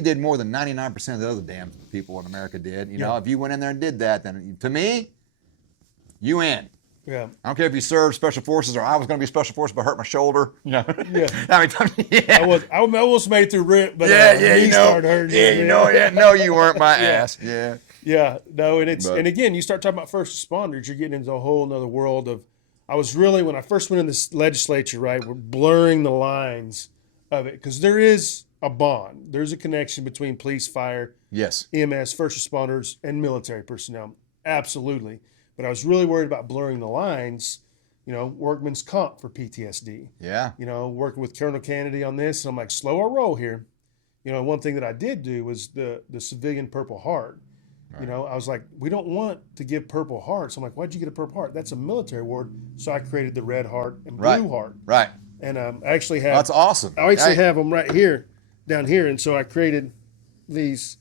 did more than 99% of the other damn people in America did. If you went in there and did that, then to me, you in. Yeah. I don't care if you served special forces or I was going to be special forces but hurt my shoulder. Yeah. I I almost made it through RIT, but knee started hurting. No, you weren't my ass. Yeah. Yeah. No, and again, you start talking about first responders, you're getting into a whole nother world of. I was really, when I first went in this legislature, right, we're blurring the lines of it, because there is a bond. There's a connection between police, fire, yes, EMS, first responders, and military personnel. Absolutely. But I was really worried about blurring the lines, workman's comp for PTSD. Yeah. Working with Colonel Kennedy on this. And I'm like, slow our roll here. One thing that I did do was the civilian Purple Heart. Right. I was like, we don't want to give Purple Hearts. I'm like, why'd you get a Purple Heart? That's a military award. So I created the Red Heart and Blue Heart. Right. And I actually have. That's awesome. I actually have them right here, down here. And so I created these.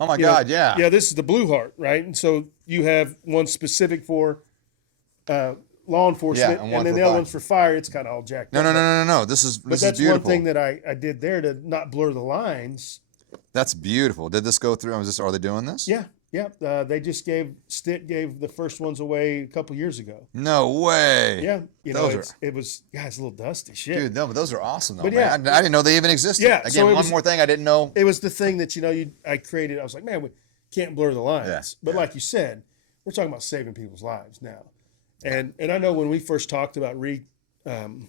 Oh my God, yeah. Yeah, this is the Blue Heart, right? And so you have one specific for law enforcement, and then the other one's for fire. It's kind of all jacked up. No. This is that's beautiful. one thing that I did there to not blur the lines. That's beautiful. Did this go through? Are they doing this? Yeah. They just Stitt gave the first ones away a couple years ago. No way. Yeah. It was it's a little dusty. Shit. Dude, no, but those are awesome though, but man. I didn't know they even existed. Yeah. Again, so one more thing I didn't know. It was the thing that, I created. I was like, man, can't blur the lines. Yeah, But yeah. like you said, we're talking about saving people's lives now. And I know when we first talked about Recon-Nect,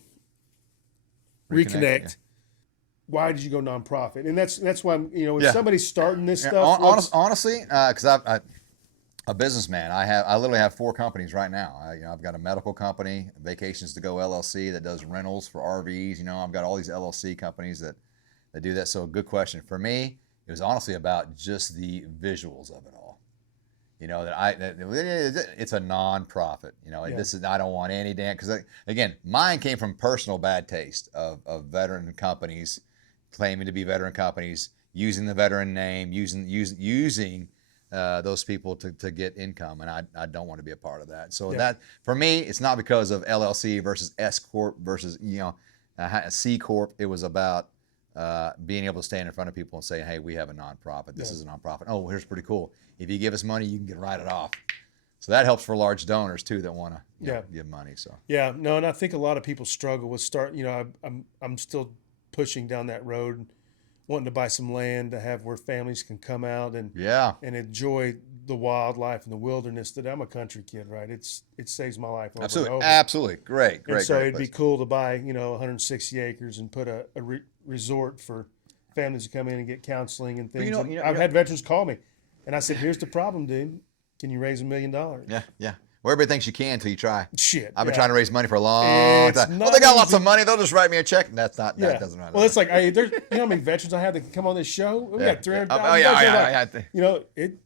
Recon-Nect, why did you go nonprofit? And that's why, if Yeah. somebody's starting this Yeah, stuff, honestly, because I'm a businessman. I literally have 4 companies right now. I've got a medical company, Vacations to Go LLC, that does rentals for RVs. I've got all these LLC companies that do that. So, good question. For me, it was honestly about just the visuals of it all. It's a nonprofit. This is, I don't want any damn, because again, mine came from personal bad taste of veteran companies claiming to be veteran companies, using the veteran name, using those people to get income, and I don't want to be a part of that. So that, for me, it's not because of LLC versus S corp versus a C corp. It was about being able to stand in front of people and say, hey, we have a nonprofit. This is a nonprofit. Oh, here's pretty cool. If you give us money, you can write it off. So that helps for large donors too that want to give money. So and I think a lot of people struggle with I'm still pushing down that road, wanting to buy some land to have where families can come out and enjoy the wildlife and the wilderness. That I'm a country kid, right? It saves my life over and over. Absolutely, great. So it'd place. be cool to buy 160 acres and put a resort for families to come in and get counseling and things. I've had veterans call me, and I said, "Here's the problem, dude. Can you raise $1 million?" Yeah. Well, everybody thinks you can until you try. Shit. I've been trying to raise money for a long time. Well, they got lots of money. They'll just write me a check. And that doesn't matter. Well, it's like, there's, how many veterans I have that can come on this show? We got 300,000.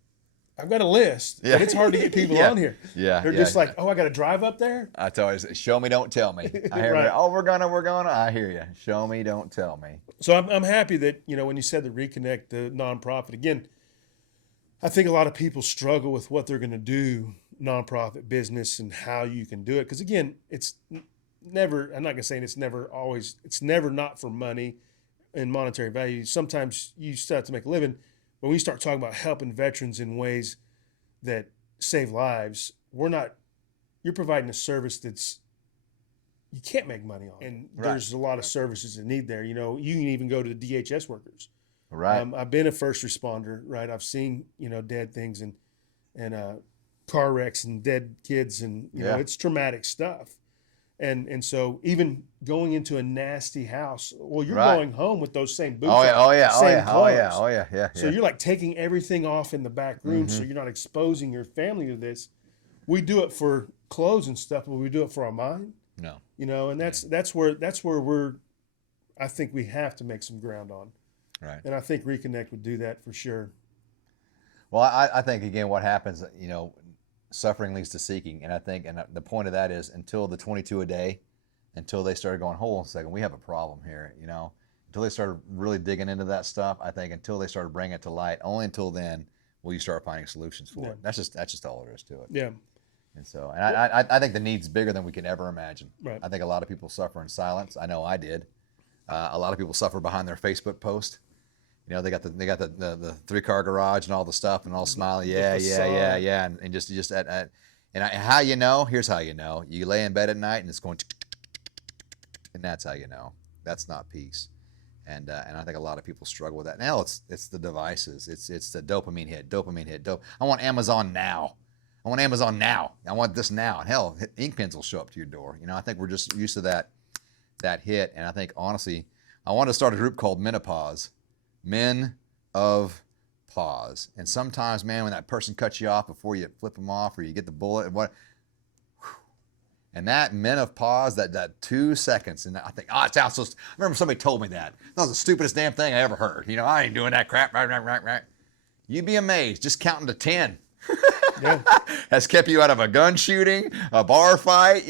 I've got a list, but it's hard to get people on here. They're just like, I got to drive up there. I tell you, show me, don't tell me. I hear Right. we're gonna. I hear you. Show me, don't tell me. So I'm happy that, when you said the Recon-Nect, the nonprofit, again, I think a lot of people struggle with what they're going to do, nonprofit business, and how you can do it. Because again, it's never, I'm not going to say it's never not for money and monetary value. Sometimes you still have to make a living. When we start talking about helping veterans in ways that save lives, you're providing a service you can't make money on. And there's a lot of services that need there. You can even go to the DHS workers. Right. I've been a first responder, right? I've seen, dead things and car wrecks and dead kids, and it's traumatic stuff. And so even going into a nasty house, well, you're going home with those same boots. Yeah. So you're like taking everything off in the back room, so you're not exposing your family to this. We do it for clothes and stuff, but we do it for our mind. No. And that's where I think we have to make some ground on. Right. And I think Recon-Nect would do that for sure. Well, I think, again, what happens, suffering leads to seeking. And I think, and the point of that is, until the 22 a day, until they started going, hold on a second, we have a problem here, until they started really digging into that stuff, I think until they started bringing it to light, only until then will you start finding solutions for it. That's just all there is to it. Yeah. And so, and I think the need's bigger than we can ever imagine. Right. I think a lot of people suffer in silence. I know I did. A lot of people suffer behind their Facebook post. They got the 3-car garage and all the stuff and all smiling, and just at how here's how you lay in bed at night and it's going, and that's how that's not peace, and I think a lot of people struggle with that. Now it's the devices, it's the dopamine hit. I want Amazon now. I want this now. And hell, ink pens will show up to your door. I think we're just used to that hit, and I think honestly, I want to start a group called Menopause. Men of Pause. And sometimes, man, when that person cuts you off before you flip them off or you get the bullet and that Men of Pause, that 2 seconds, and I think, it sounds so. I remember somebody told me that was the stupidest damn thing I ever heard. I ain't doing that crap. Right. You'd be amazed. Just counting to 10 has kept you out of a gun shooting, a bar fight,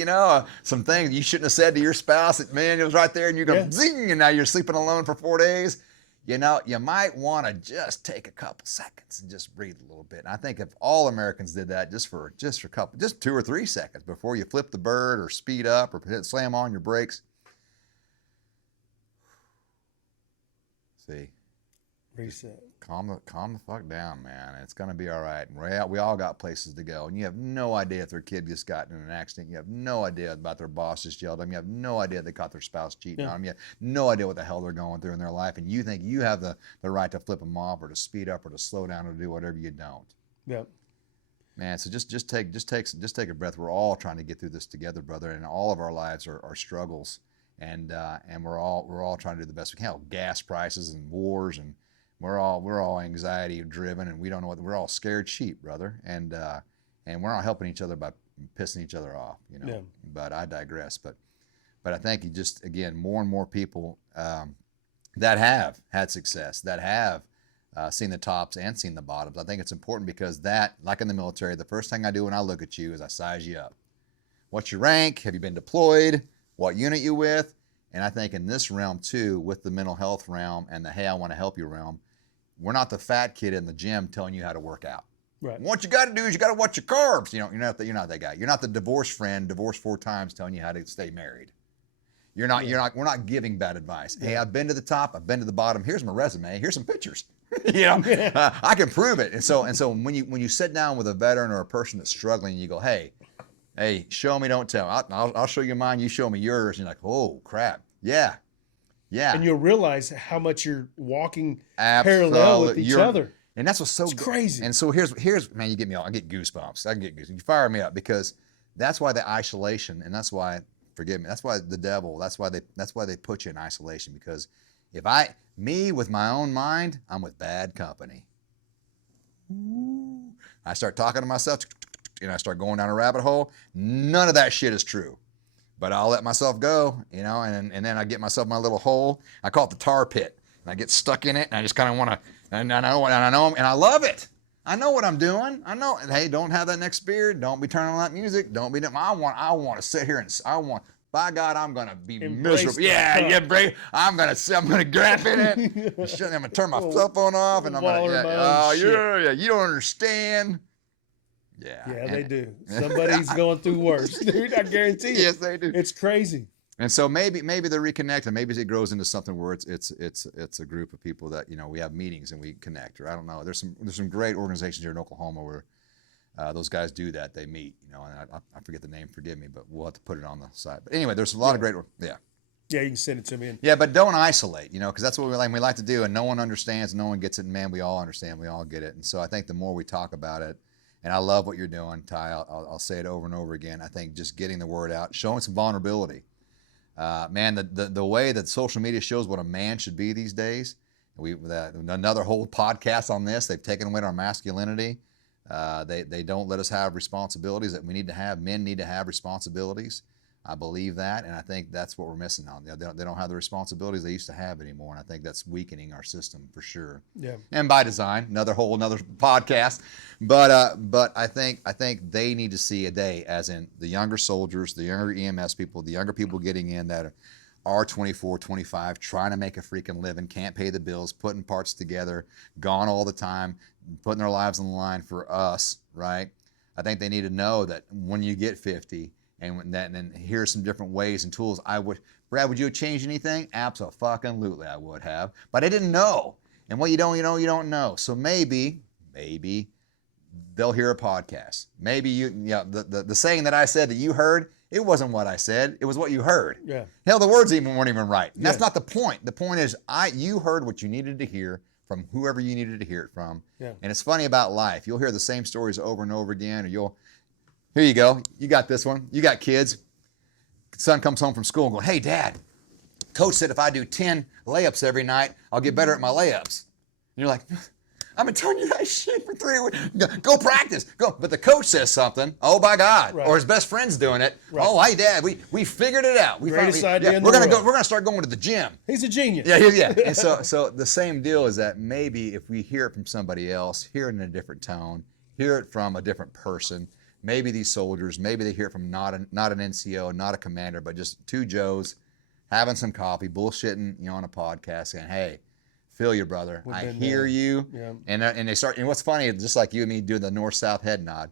some things you shouldn't have said to your spouse. That, man, it was right there, and you go zing, and now you're sleeping alone for 4 days. You might want to just take a couple seconds and just breathe a little bit. And I think if all Americans did that just 2 or 3 seconds before you flip the bird or speed up or slam on your brakes. See, Reset. Calm the fuck down, man. It's gonna be all right. We all got places to go, and you have no idea if their kid just got in an accident. You have no idea about their boss just yelled at them. You have no idea they caught their spouse cheating on them. You have no idea what the hell they're going through in their life, and you think you have the right to flip them off or to speed up or to slow down or to do whatever. You don't. Yep. Man, so just take a breath. We're all trying to get through this together, brother, and all of our lives are struggles, and we're all trying to do the best we can. Gas prices and wars, and we're all anxiety driven, and we don't know we're all scared sheep, brother, and we're not helping each other by pissing each other off, you know. Yeah. But I digress. But I think you just, again, more and more people that have had success, that have seen the tops and seen the bottoms. I think it's important because that, like in the military, the first thing I do when I look at you is I size you up. What's your rank? Have you been deployed? What unit you with? And I think in this realm too, with the mental health realm and the hey, I want to help you realm, we're not the fat kid in the gym telling you how to work out. Right. What you got to do is you got to watch your carbs. You know, you're not that guy. You're not the divorced friend, divorced 4 times, telling you how to stay married. We're not giving bad advice. Hey, I've been to the top, I've been to the bottom. Here's my resume. Here's some pictures. You know, I can prove it. And so when you sit down with a veteran or a person that's struggling, you go, hey, show me, don't tell. I'll show you mine. You show me yours. And you're like, oh crap, yeah. And you'll realize how much you're walking parallel with each other. And that's what's so crazy. And so here's man, you get me all. I get goosebumps. I can get goosebumps. You fire me up because that's why the isolation, and that's why, forgive me, that's why the devil. That's why they put you in isolation, because if me with my own mind, I'm with bad company. I start talking to myself, and I start going down a rabbit hole. None of that shit is true. But I'll let myself go, you know, and then I get myself my little hole. I call it the tar pit. And I get stuck in it, and I just kind of want to, and I know, and I love it. I know what I'm doing. I know. And hey, don't have that next beer. Don't be turning on that music. Don't be. I want to sit here and by God, I'm gonna be miserable. I'm gonna grab in it. I'm gonna turn my cell phone off, and I'm gonna. You don't understand. Yeah, they do. Somebody's going through worse, dude. I guarantee you. Yes, they do. It's crazy. And so maybe the Recon-Nect, and maybe it grows into something where it's a group of people that, you know, we have meetings and we connect, or I don't know. There's some great organizations here in Oklahoma where those guys do that. They meet, you know, and I forget the name, forgive me, but we'll have to put it on the side. But anyway, there's a lot of great, Yeah, you can send it to me. Yeah, but don't isolate, you know, because that's what we like to do, and no one understands, no one gets it, and man, we all understand, we all get it. And so I think the more we talk about it, and I love what you're doing, Ty, I'll say it over and over again, I think just getting the word out, showing some vulnerability. Man, the way that social media shows what a man should be these days, another whole podcast on this, they've taken away our masculinity. They don't let us have responsibilities that we need to have. Men need to have responsibilities. I believe that, and I think that's what we're missing on. They don't have the responsibilities they used to have anymore, and I think that's weakening our system for sure. Yeah. And by design, another podcast. But I think they need to see a day, as in the younger soldiers, the younger EMS people, the younger people getting in that are 24, 25, trying to make a freaking living, can't pay the bills, putting parts together, gone all the time, putting their lives on the line for us, right? I think they need to know that when you get 50, and then here's some different ways and tools. Brad, would you have changed anything? Absolutely, I would have. But I didn't know. And what you don't know. So maybe they'll hear a podcast. Maybe the saying that I said that you heard, it wasn't what I said. It was what you heard. Yeah. Hell, the words weren't even right. And that's not the point. The point is you heard what you needed to hear from whoever you needed to hear it from. Yeah. And it's funny about life. You'll hear the same stories over and over again, or here you go. You got this one. You got kids. Son comes home from school and goes, hey, Dad, Coach said if I do 10 layups every night, I'll get better at my layups. And you're like, I've been telling you that shit for 3 weeks. Go practice. Go. But the coach says something. Oh, by God. Right. Or his best friend's doing it. Right. Oh, hey, Dad, we figured it out. Greatest idea in the world. We're going to start going to the gym. He's a genius. Yeah. And so the same deal is that maybe if we hear it from somebody else, hear it in a different tone, hear it from a different person, maybe these soldiers, maybe they hear it from not an NCO, not a commander, but just 2 Joes having some coffee, bullshitting, on a podcast, saying, "Hey, feel you, brother. I hear you." Yeah. And they start. And what's funny, just like you and me doing the north-south head nod,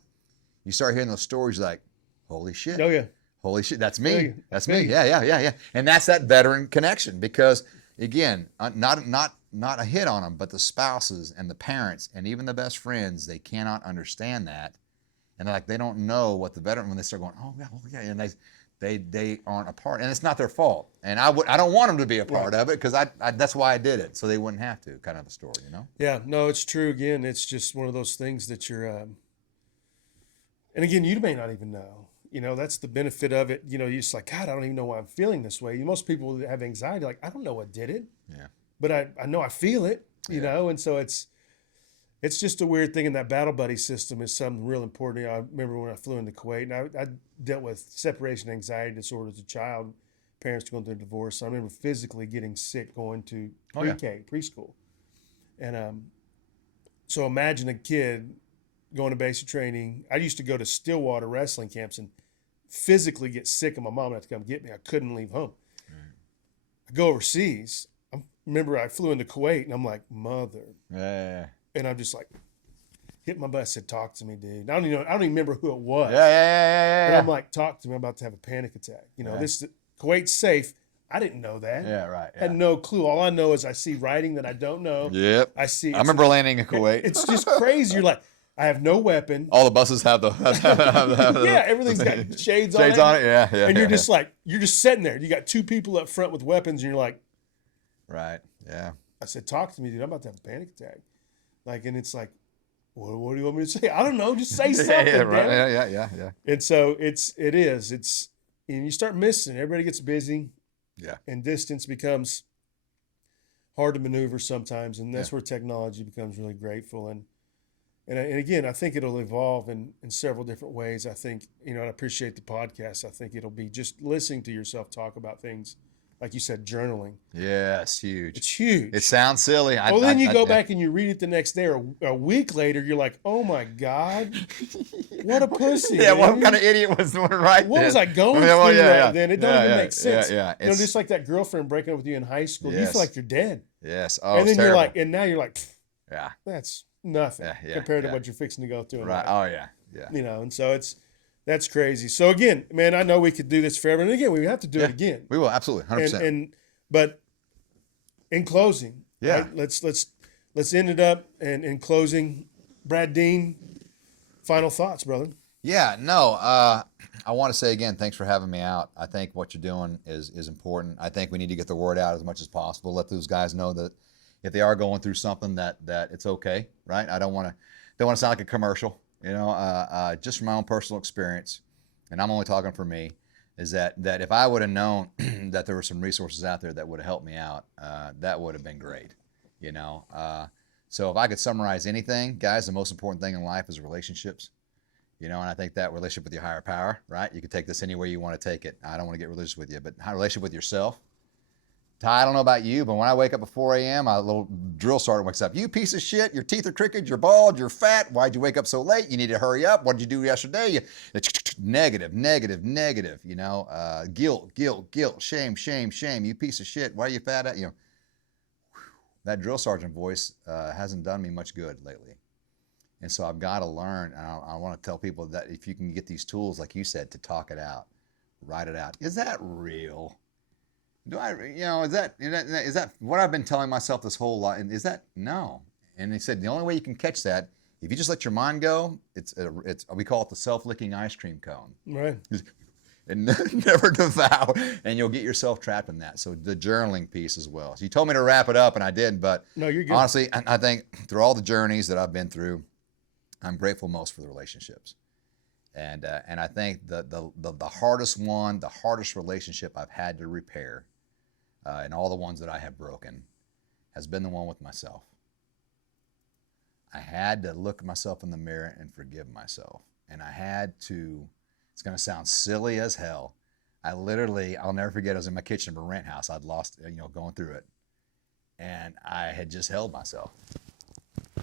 you start hearing those stories like, "Holy shit! Oh yeah, holy shit! That's me. That's me. Yeah." And that's that veteran connection, because again, not not a hit on them, but the spouses and the parents and even the best friends, they cannot understand that. And like, they don't know what the veteran, when they start going, oh yeah, and they aren't a part, and it's not their fault. And I don't want them to be a part of it, because I that's why I did it, so they wouldn't have to, kind of a story, you know? Yeah, no, it's true. Again, it's just one of those things that you're, and again, you may not even know. That's the benefit of it. You're just like, God, I don't even know why I'm feeling this way. Most people that have anxiety, like, I don't know what did it. Yeah. But I know I feel it, you know, and so it's just a weird thing. And that battle buddy system is something real important. I remember when I flew into Kuwait, and I dealt with separation anxiety disorder as a child, parents going through a divorce. So I remember physically getting sick going to pre-K, preschool. And so imagine a kid going to basic training. I used to go to Stillwater wrestling camps and physically get sick, and my mom had to come get me. I couldn't leave home. I go overseas. Remember, I flew into Kuwait, and I'm like, mother. Yeah. And I'm just like, hit my butt, said, talk to me, dude. I don't even remember who it was. Yeah. But I'm like, talk to me. I'm about to have a panic attack. This Kuwait's safe. I didn't know that. Yeah, right. Yeah. Had no clue. All I know is I see writing that I don't know. Yep. I remember landing in Kuwait. It's just crazy. You're like, I have no weapon. All the buses have the yeah, everything's got shades on it. Shades on it, yeah. And you're just like, you're just sitting there. You got two people up front with weapons, and you're like, right, yeah. I said, talk to me, dude. I'm about to have a panic attack. And it's like, what do you want me to say? I don't know. Just say something. Yeah, right. Yeah. And so it's, and you start missing. Everybody gets busy. Yeah. And distance becomes hard to maneuver sometimes. And that's where technology becomes really grateful. And again, I think it'll evolve in several different ways. I think, I appreciate the podcast. I think it'll be just listening to yourself talk about things. Like you said, journaling. Yeah, it's huge. It's huge. It sounds silly. Then you go back and you read it the next day, or a week later, you're like, oh my God, what a pussy. Yeah, man. what kind of idiot was the one right What then? was I going through then? It don't even make sense. Yeah. Just like that girlfriend breaking up with you in high school, you Yes. feel like you're dead. Yes. Oh, And then terrible. you're like, and now you're like, yeah. that's nothing compared to what you're fixing to go through. Right. Oh, yeah. Yeah. And so that's crazy. So again, man, I know we could do this forever. And again, we have to do it again. We will, absolutely, 100%. But in closing, yeah, right, let's end it up. And in closing, Brad Dean, final thoughts, brother. Yeah, no, I want to say again, thanks for having me out. I think what you're doing is important. I think we need to get the word out as much as possible. Let those guys know that if they are going through something, that it's okay, right? I don't want to sound like a commercial, just from my own personal experience, and I'm only talking for me. Is that if I would have known that there were some resources out there that would have helped me out, that would have been great, So if I could summarize anything, guys, the most important thing in life is relationships, and I think that relationship with your higher power, right? You can take this anywhere you want to take it. I don't want to get religious with you, but relationship with yourself. Ty, I don't know about you, but when I wake up at 4 a.m., a little drill sergeant wakes up. You piece of shit, your teeth are crooked, you're bald, you're fat. Why'd you wake up so late? You need to hurry up. What did you do yesterday? Negative, guilt, shame. You piece of shit. Why are you fat? That drill sergeant voice hasn't done me much good lately. And so I've got to learn, and I want to tell people that if you can get these tools, like you said, to talk it out, write it out. Is that real? Is that what I've been telling myself this whole life? Is that no? And he said the only way you can catch that, if you just let your mind go, it's we call it the self-licking ice cream cone. Right. And never devour, and you'll get yourself trapped in that. So the journaling piece as well. So you told me to wrap it up, and I did. But no, you're good. Honestly, I think through all the journeys that I've been through, I'm grateful most for the relationships. And I think the hardest relationship I've had to repair, and all the ones that I have broken, has been the one with myself. I had to look at myself in the mirror and forgive myself. And I had to, it's going to sound silly as hell. I'll never forget, I was in my kitchen of a rent house. I'd lost, going through it. And I had just held myself.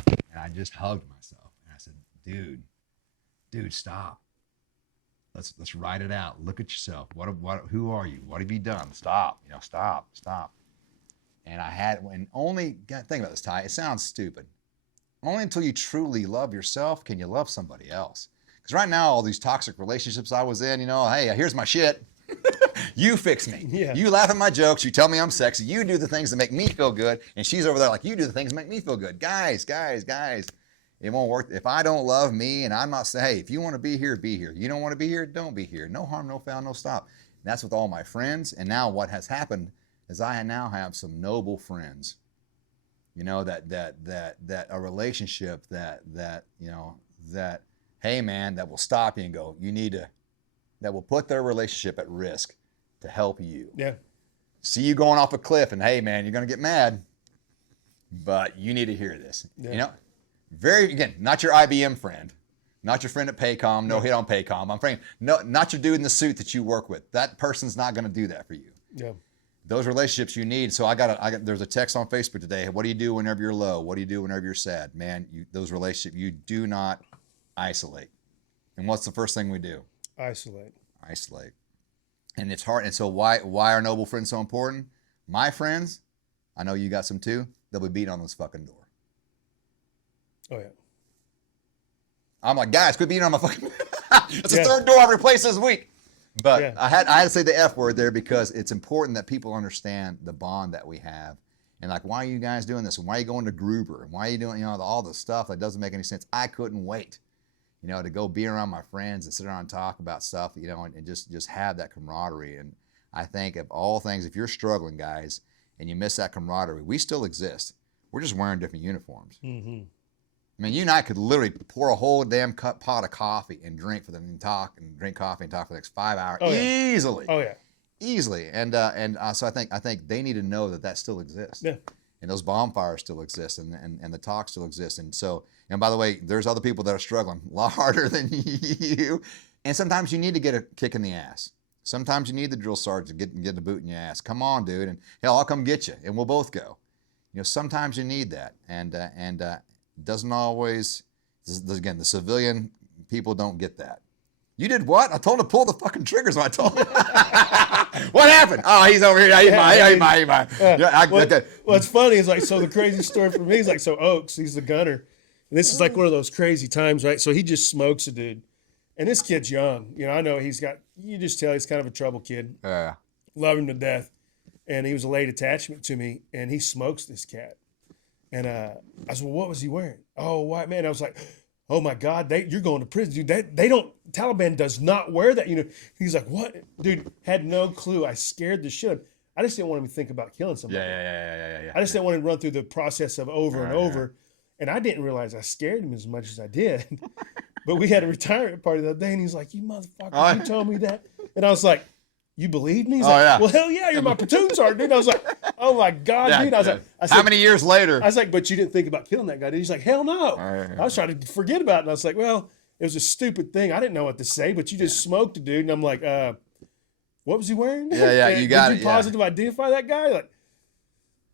And I just hugged myself. And I said, dude, stop. Let's write it out. Look at yourself. Who are you? What have you done? Stop. Stop. And think about this, Ty. It sounds stupid. Only until you truly love yourself can you love somebody else. Because right now, all these toxic relationships I was in, hey, here's my shit. You fix me. Yeah. You laugh at my jokes. You tell me I'm sexy. You do the things that make me feel good. And she's over there like, you do the things that make me feel good. Guys. It won't work. If I don't love me and I'm not saying, hey, if you want to be here, be here. You don't want to be here, don't be here. No harm, no foul, no stop. And that's with all my friends. And now what has happened is I now have some noble friends. You know, that a relationship that hey man, that will stop you and go, that will put their relationship at risk to help you. Yeah. See you going off a cliff and hey man, you're gonna get mad, but you need to hear this. Yeah. You know, again, not your IBM friend, not your friend at Paycom, no hit on Paycom. I'm saying not your dude in the suit that you work with. That person's not gonna do that for you. Yeah. Those relationships you need. So there's a text on Facebook today. What do you do whenever you're low? What do you do whenever you're sad? Man, those relationships, you do not isolate. And what's the first thing we do? Isolate. And it's hard. And so why are noble friends so important? My friends, I know you got some too, they'll be beating on this fucking door. Oh yeah. I'm like, guys, quit beating on my fucking That's the third door I replaced this week. But I had to say the F word there because it's important that people understand the bond that we have. And like, why are you guys doing this? And why are you going to Gruber? And why are you doing, all the stuff that doesn't make any sense? I couldn't wait, to go be around my friends and sit around and talk about stuff, and just have that camaraderie. And I think of all things, if you're struggling, guys, and you miss that camaraderie, we still exist. We're just wearing different uniforms. Mm-hmm. I mean, you and I could literally pour a whole damn pot of coffee and drink for drink coffee and talk for the next 5 hours easily. Oh yeah, easily. And so I think they need to know that still exists. Yeah. And those bonfires still exist, and the talk still exists. And so, and by the way, there's other people that are struggling a lot harder than you. And sometimes you need to get a kick in the ass. Sometimes you need the drill sergeant to get the boot in your ass. Come on, dude, and hell, I'll come get you, and we'll both go. Sometimes you need that, and doesn't always. Again, the civilian people don't get that. You did what? I told him to pull the fucking triggers when I told him. What happened? Oh, he's over here. What's funny is so the crazy story for me is so Oaks, he's the gunner. And this is one of those crazy times, right? So he just smokes a dude. And this kid's young. I know you just tell he's kind of a trouble kid. Yeah. Love him to death. And he was a late attachment to me, and he smokes this cat. And I said, well, what was he wearing? Oh, white man. I was like, oh my God, you're going to prison, dude. Taliban does not wear that. He's like, what? Dude, had no clue. I scared the shit out of him. I just didn't want him to think about killing somebody. Yeah. I just didn't want him to run through the process of over and over. And I didn't realize I scared him as much as I did. But we had a retirement party the other day, and he's like, you motherfucker, you told me that? And I was like, you believe me? He's like, well, hell yeah, you're my platoon sergeant, dude. I was like, oh my God, dude. I said, how many years later? I was like, but you didn't think about killing that guy, dude. He's like, hell no. I was trying to forget about it. And I was like, well, it was a stupid thing. I didn't know what to say, but you just smoked a dude. And I'm like, what was he wearing? Yeah, you got it. Did you positive identify that guy? I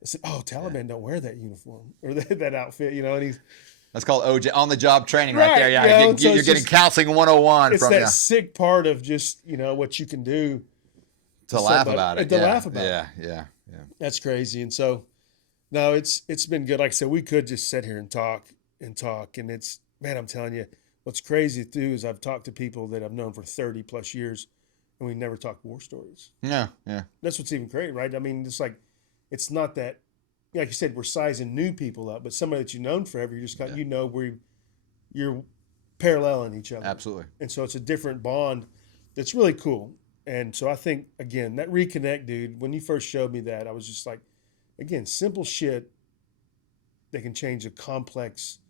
said, oh, Taliban don't wear that uniform or that outfit, and he's. That's called OJ, on-the-job training right there. Yeah, you're getting counseling 101 from that sick part of just, what you can do. To laugh about it. Laugh about it. Yeah. That's crazy. And so, no, it's been good. Like I said, we could just sit here and talk. And it's, man, I'm telling you, what's crazy too is I've talked to people that I've known for 30 plus years and we never talked war stories. Yeah. That's what's even great, right? I mean, it's not that, like you said, we're sizing new people up, but somebody that you've known forever, you're just you're paralleling each other. Absolutely. And so it's a different bond that's really cool. And so I think, again, that Recon-Nect, dude, when you first showed me that, I was just like, again, simple shit that can change a complex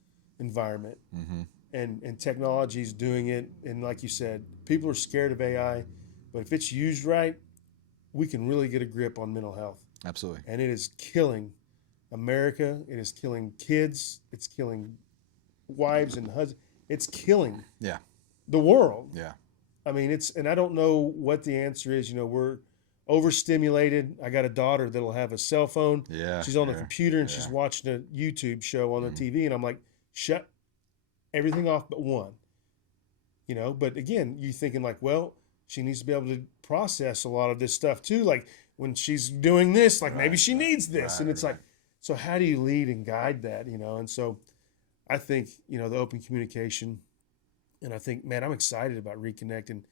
environment. Mm-hmm. And technology's doing it. And like you said, people are scared of AI, but if it's used right, we can really get a grip on mental health. Absolutely. And it is killing America. It is killing kids. It's killing wives and husbands. It's killing the world. Yeah. I mean, and I don't know what the answer is. We're overstimulated. I got a daughter that'll have a cell phone. Yeah. She's on the computer and she's watching a YouTube show on the TV. And I'm like, shut everything off but one. But again, you're thinking like, well, she needs to be able to process a lot of this stuff too. Like when she's doing this, like maybe she needs this. And it's like, so how do you lead and guide that, And so I think, the open communication. And I think, man, I'm excited about Recon-Nect. And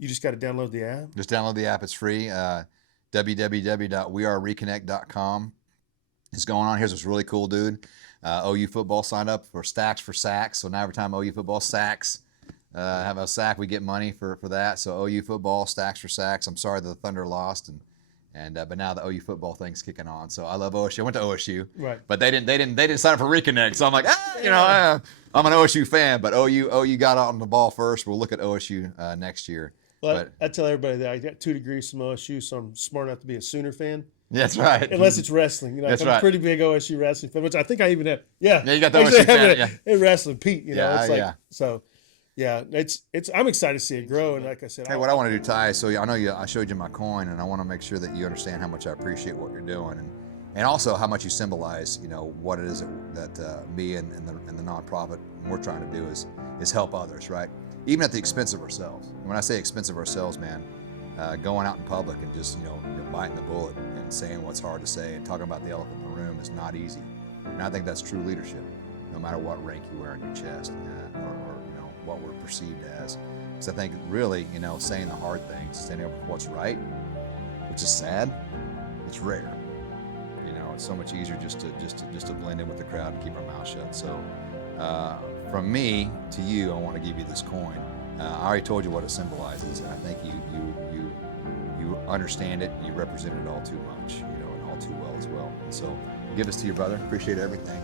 You just got to download the app? Just download the app. It's free. www.wearereconnect.com is going on. Here's what's really cool, dude. OU football signed up for Stacks for Sacks. So now every time OU football sacks, have a sack, we get money for that. So OU football, Stacks for Sacks. I'm sorry that the Thunder lost, but now the OU football thing's kicking on. So I love OSU. I went to OSU, Right? but they didn't sign up for Recon-Nect. So I'm like, I'm an OSU fan, but OU got out on the ball first. We'll look at OSU next year. Well, I tell everybody that I got 2 degrees from OSU, so I'm smart enough to be a Sooner fan. That's right. Unless it's wrestling, That's I'm right. a pretty big OSU wrestling fan, which I think I even have. Yeah, you got the OSU fan. In wrestling, Pete. Yeah, it's like yeah. so. Yeah, it's. I'm excited to see it grow, and like I said, Hey, what I want to do, Ty, so I know I showed you my coin, and I want to make sure that you understand how much I appreciate what you're doing, and also how much you symbolize, what it is that me and the nonprofit we're trying to do is help others, right? Even at the expense of ourselves. And when I say expense of ourselves, man, going out in public and just biting the bullet and saying what's hard to say and talking about the elephant in the room is not easy. And I think that's true leadership, no matter what rank you wear on your chest or what we're perceived as. Because I think really, saying the hard things, standing up for what's right, which is sad, it's rare. It's so much easier just to blend in with the crowd and keep our mouth shut. So from me to you, I want to give you this coin. I already told you what it symbolizes, and I think you understand it. You represent it all too much, and all too well as well. And so give this to your brother. Appreciate everything.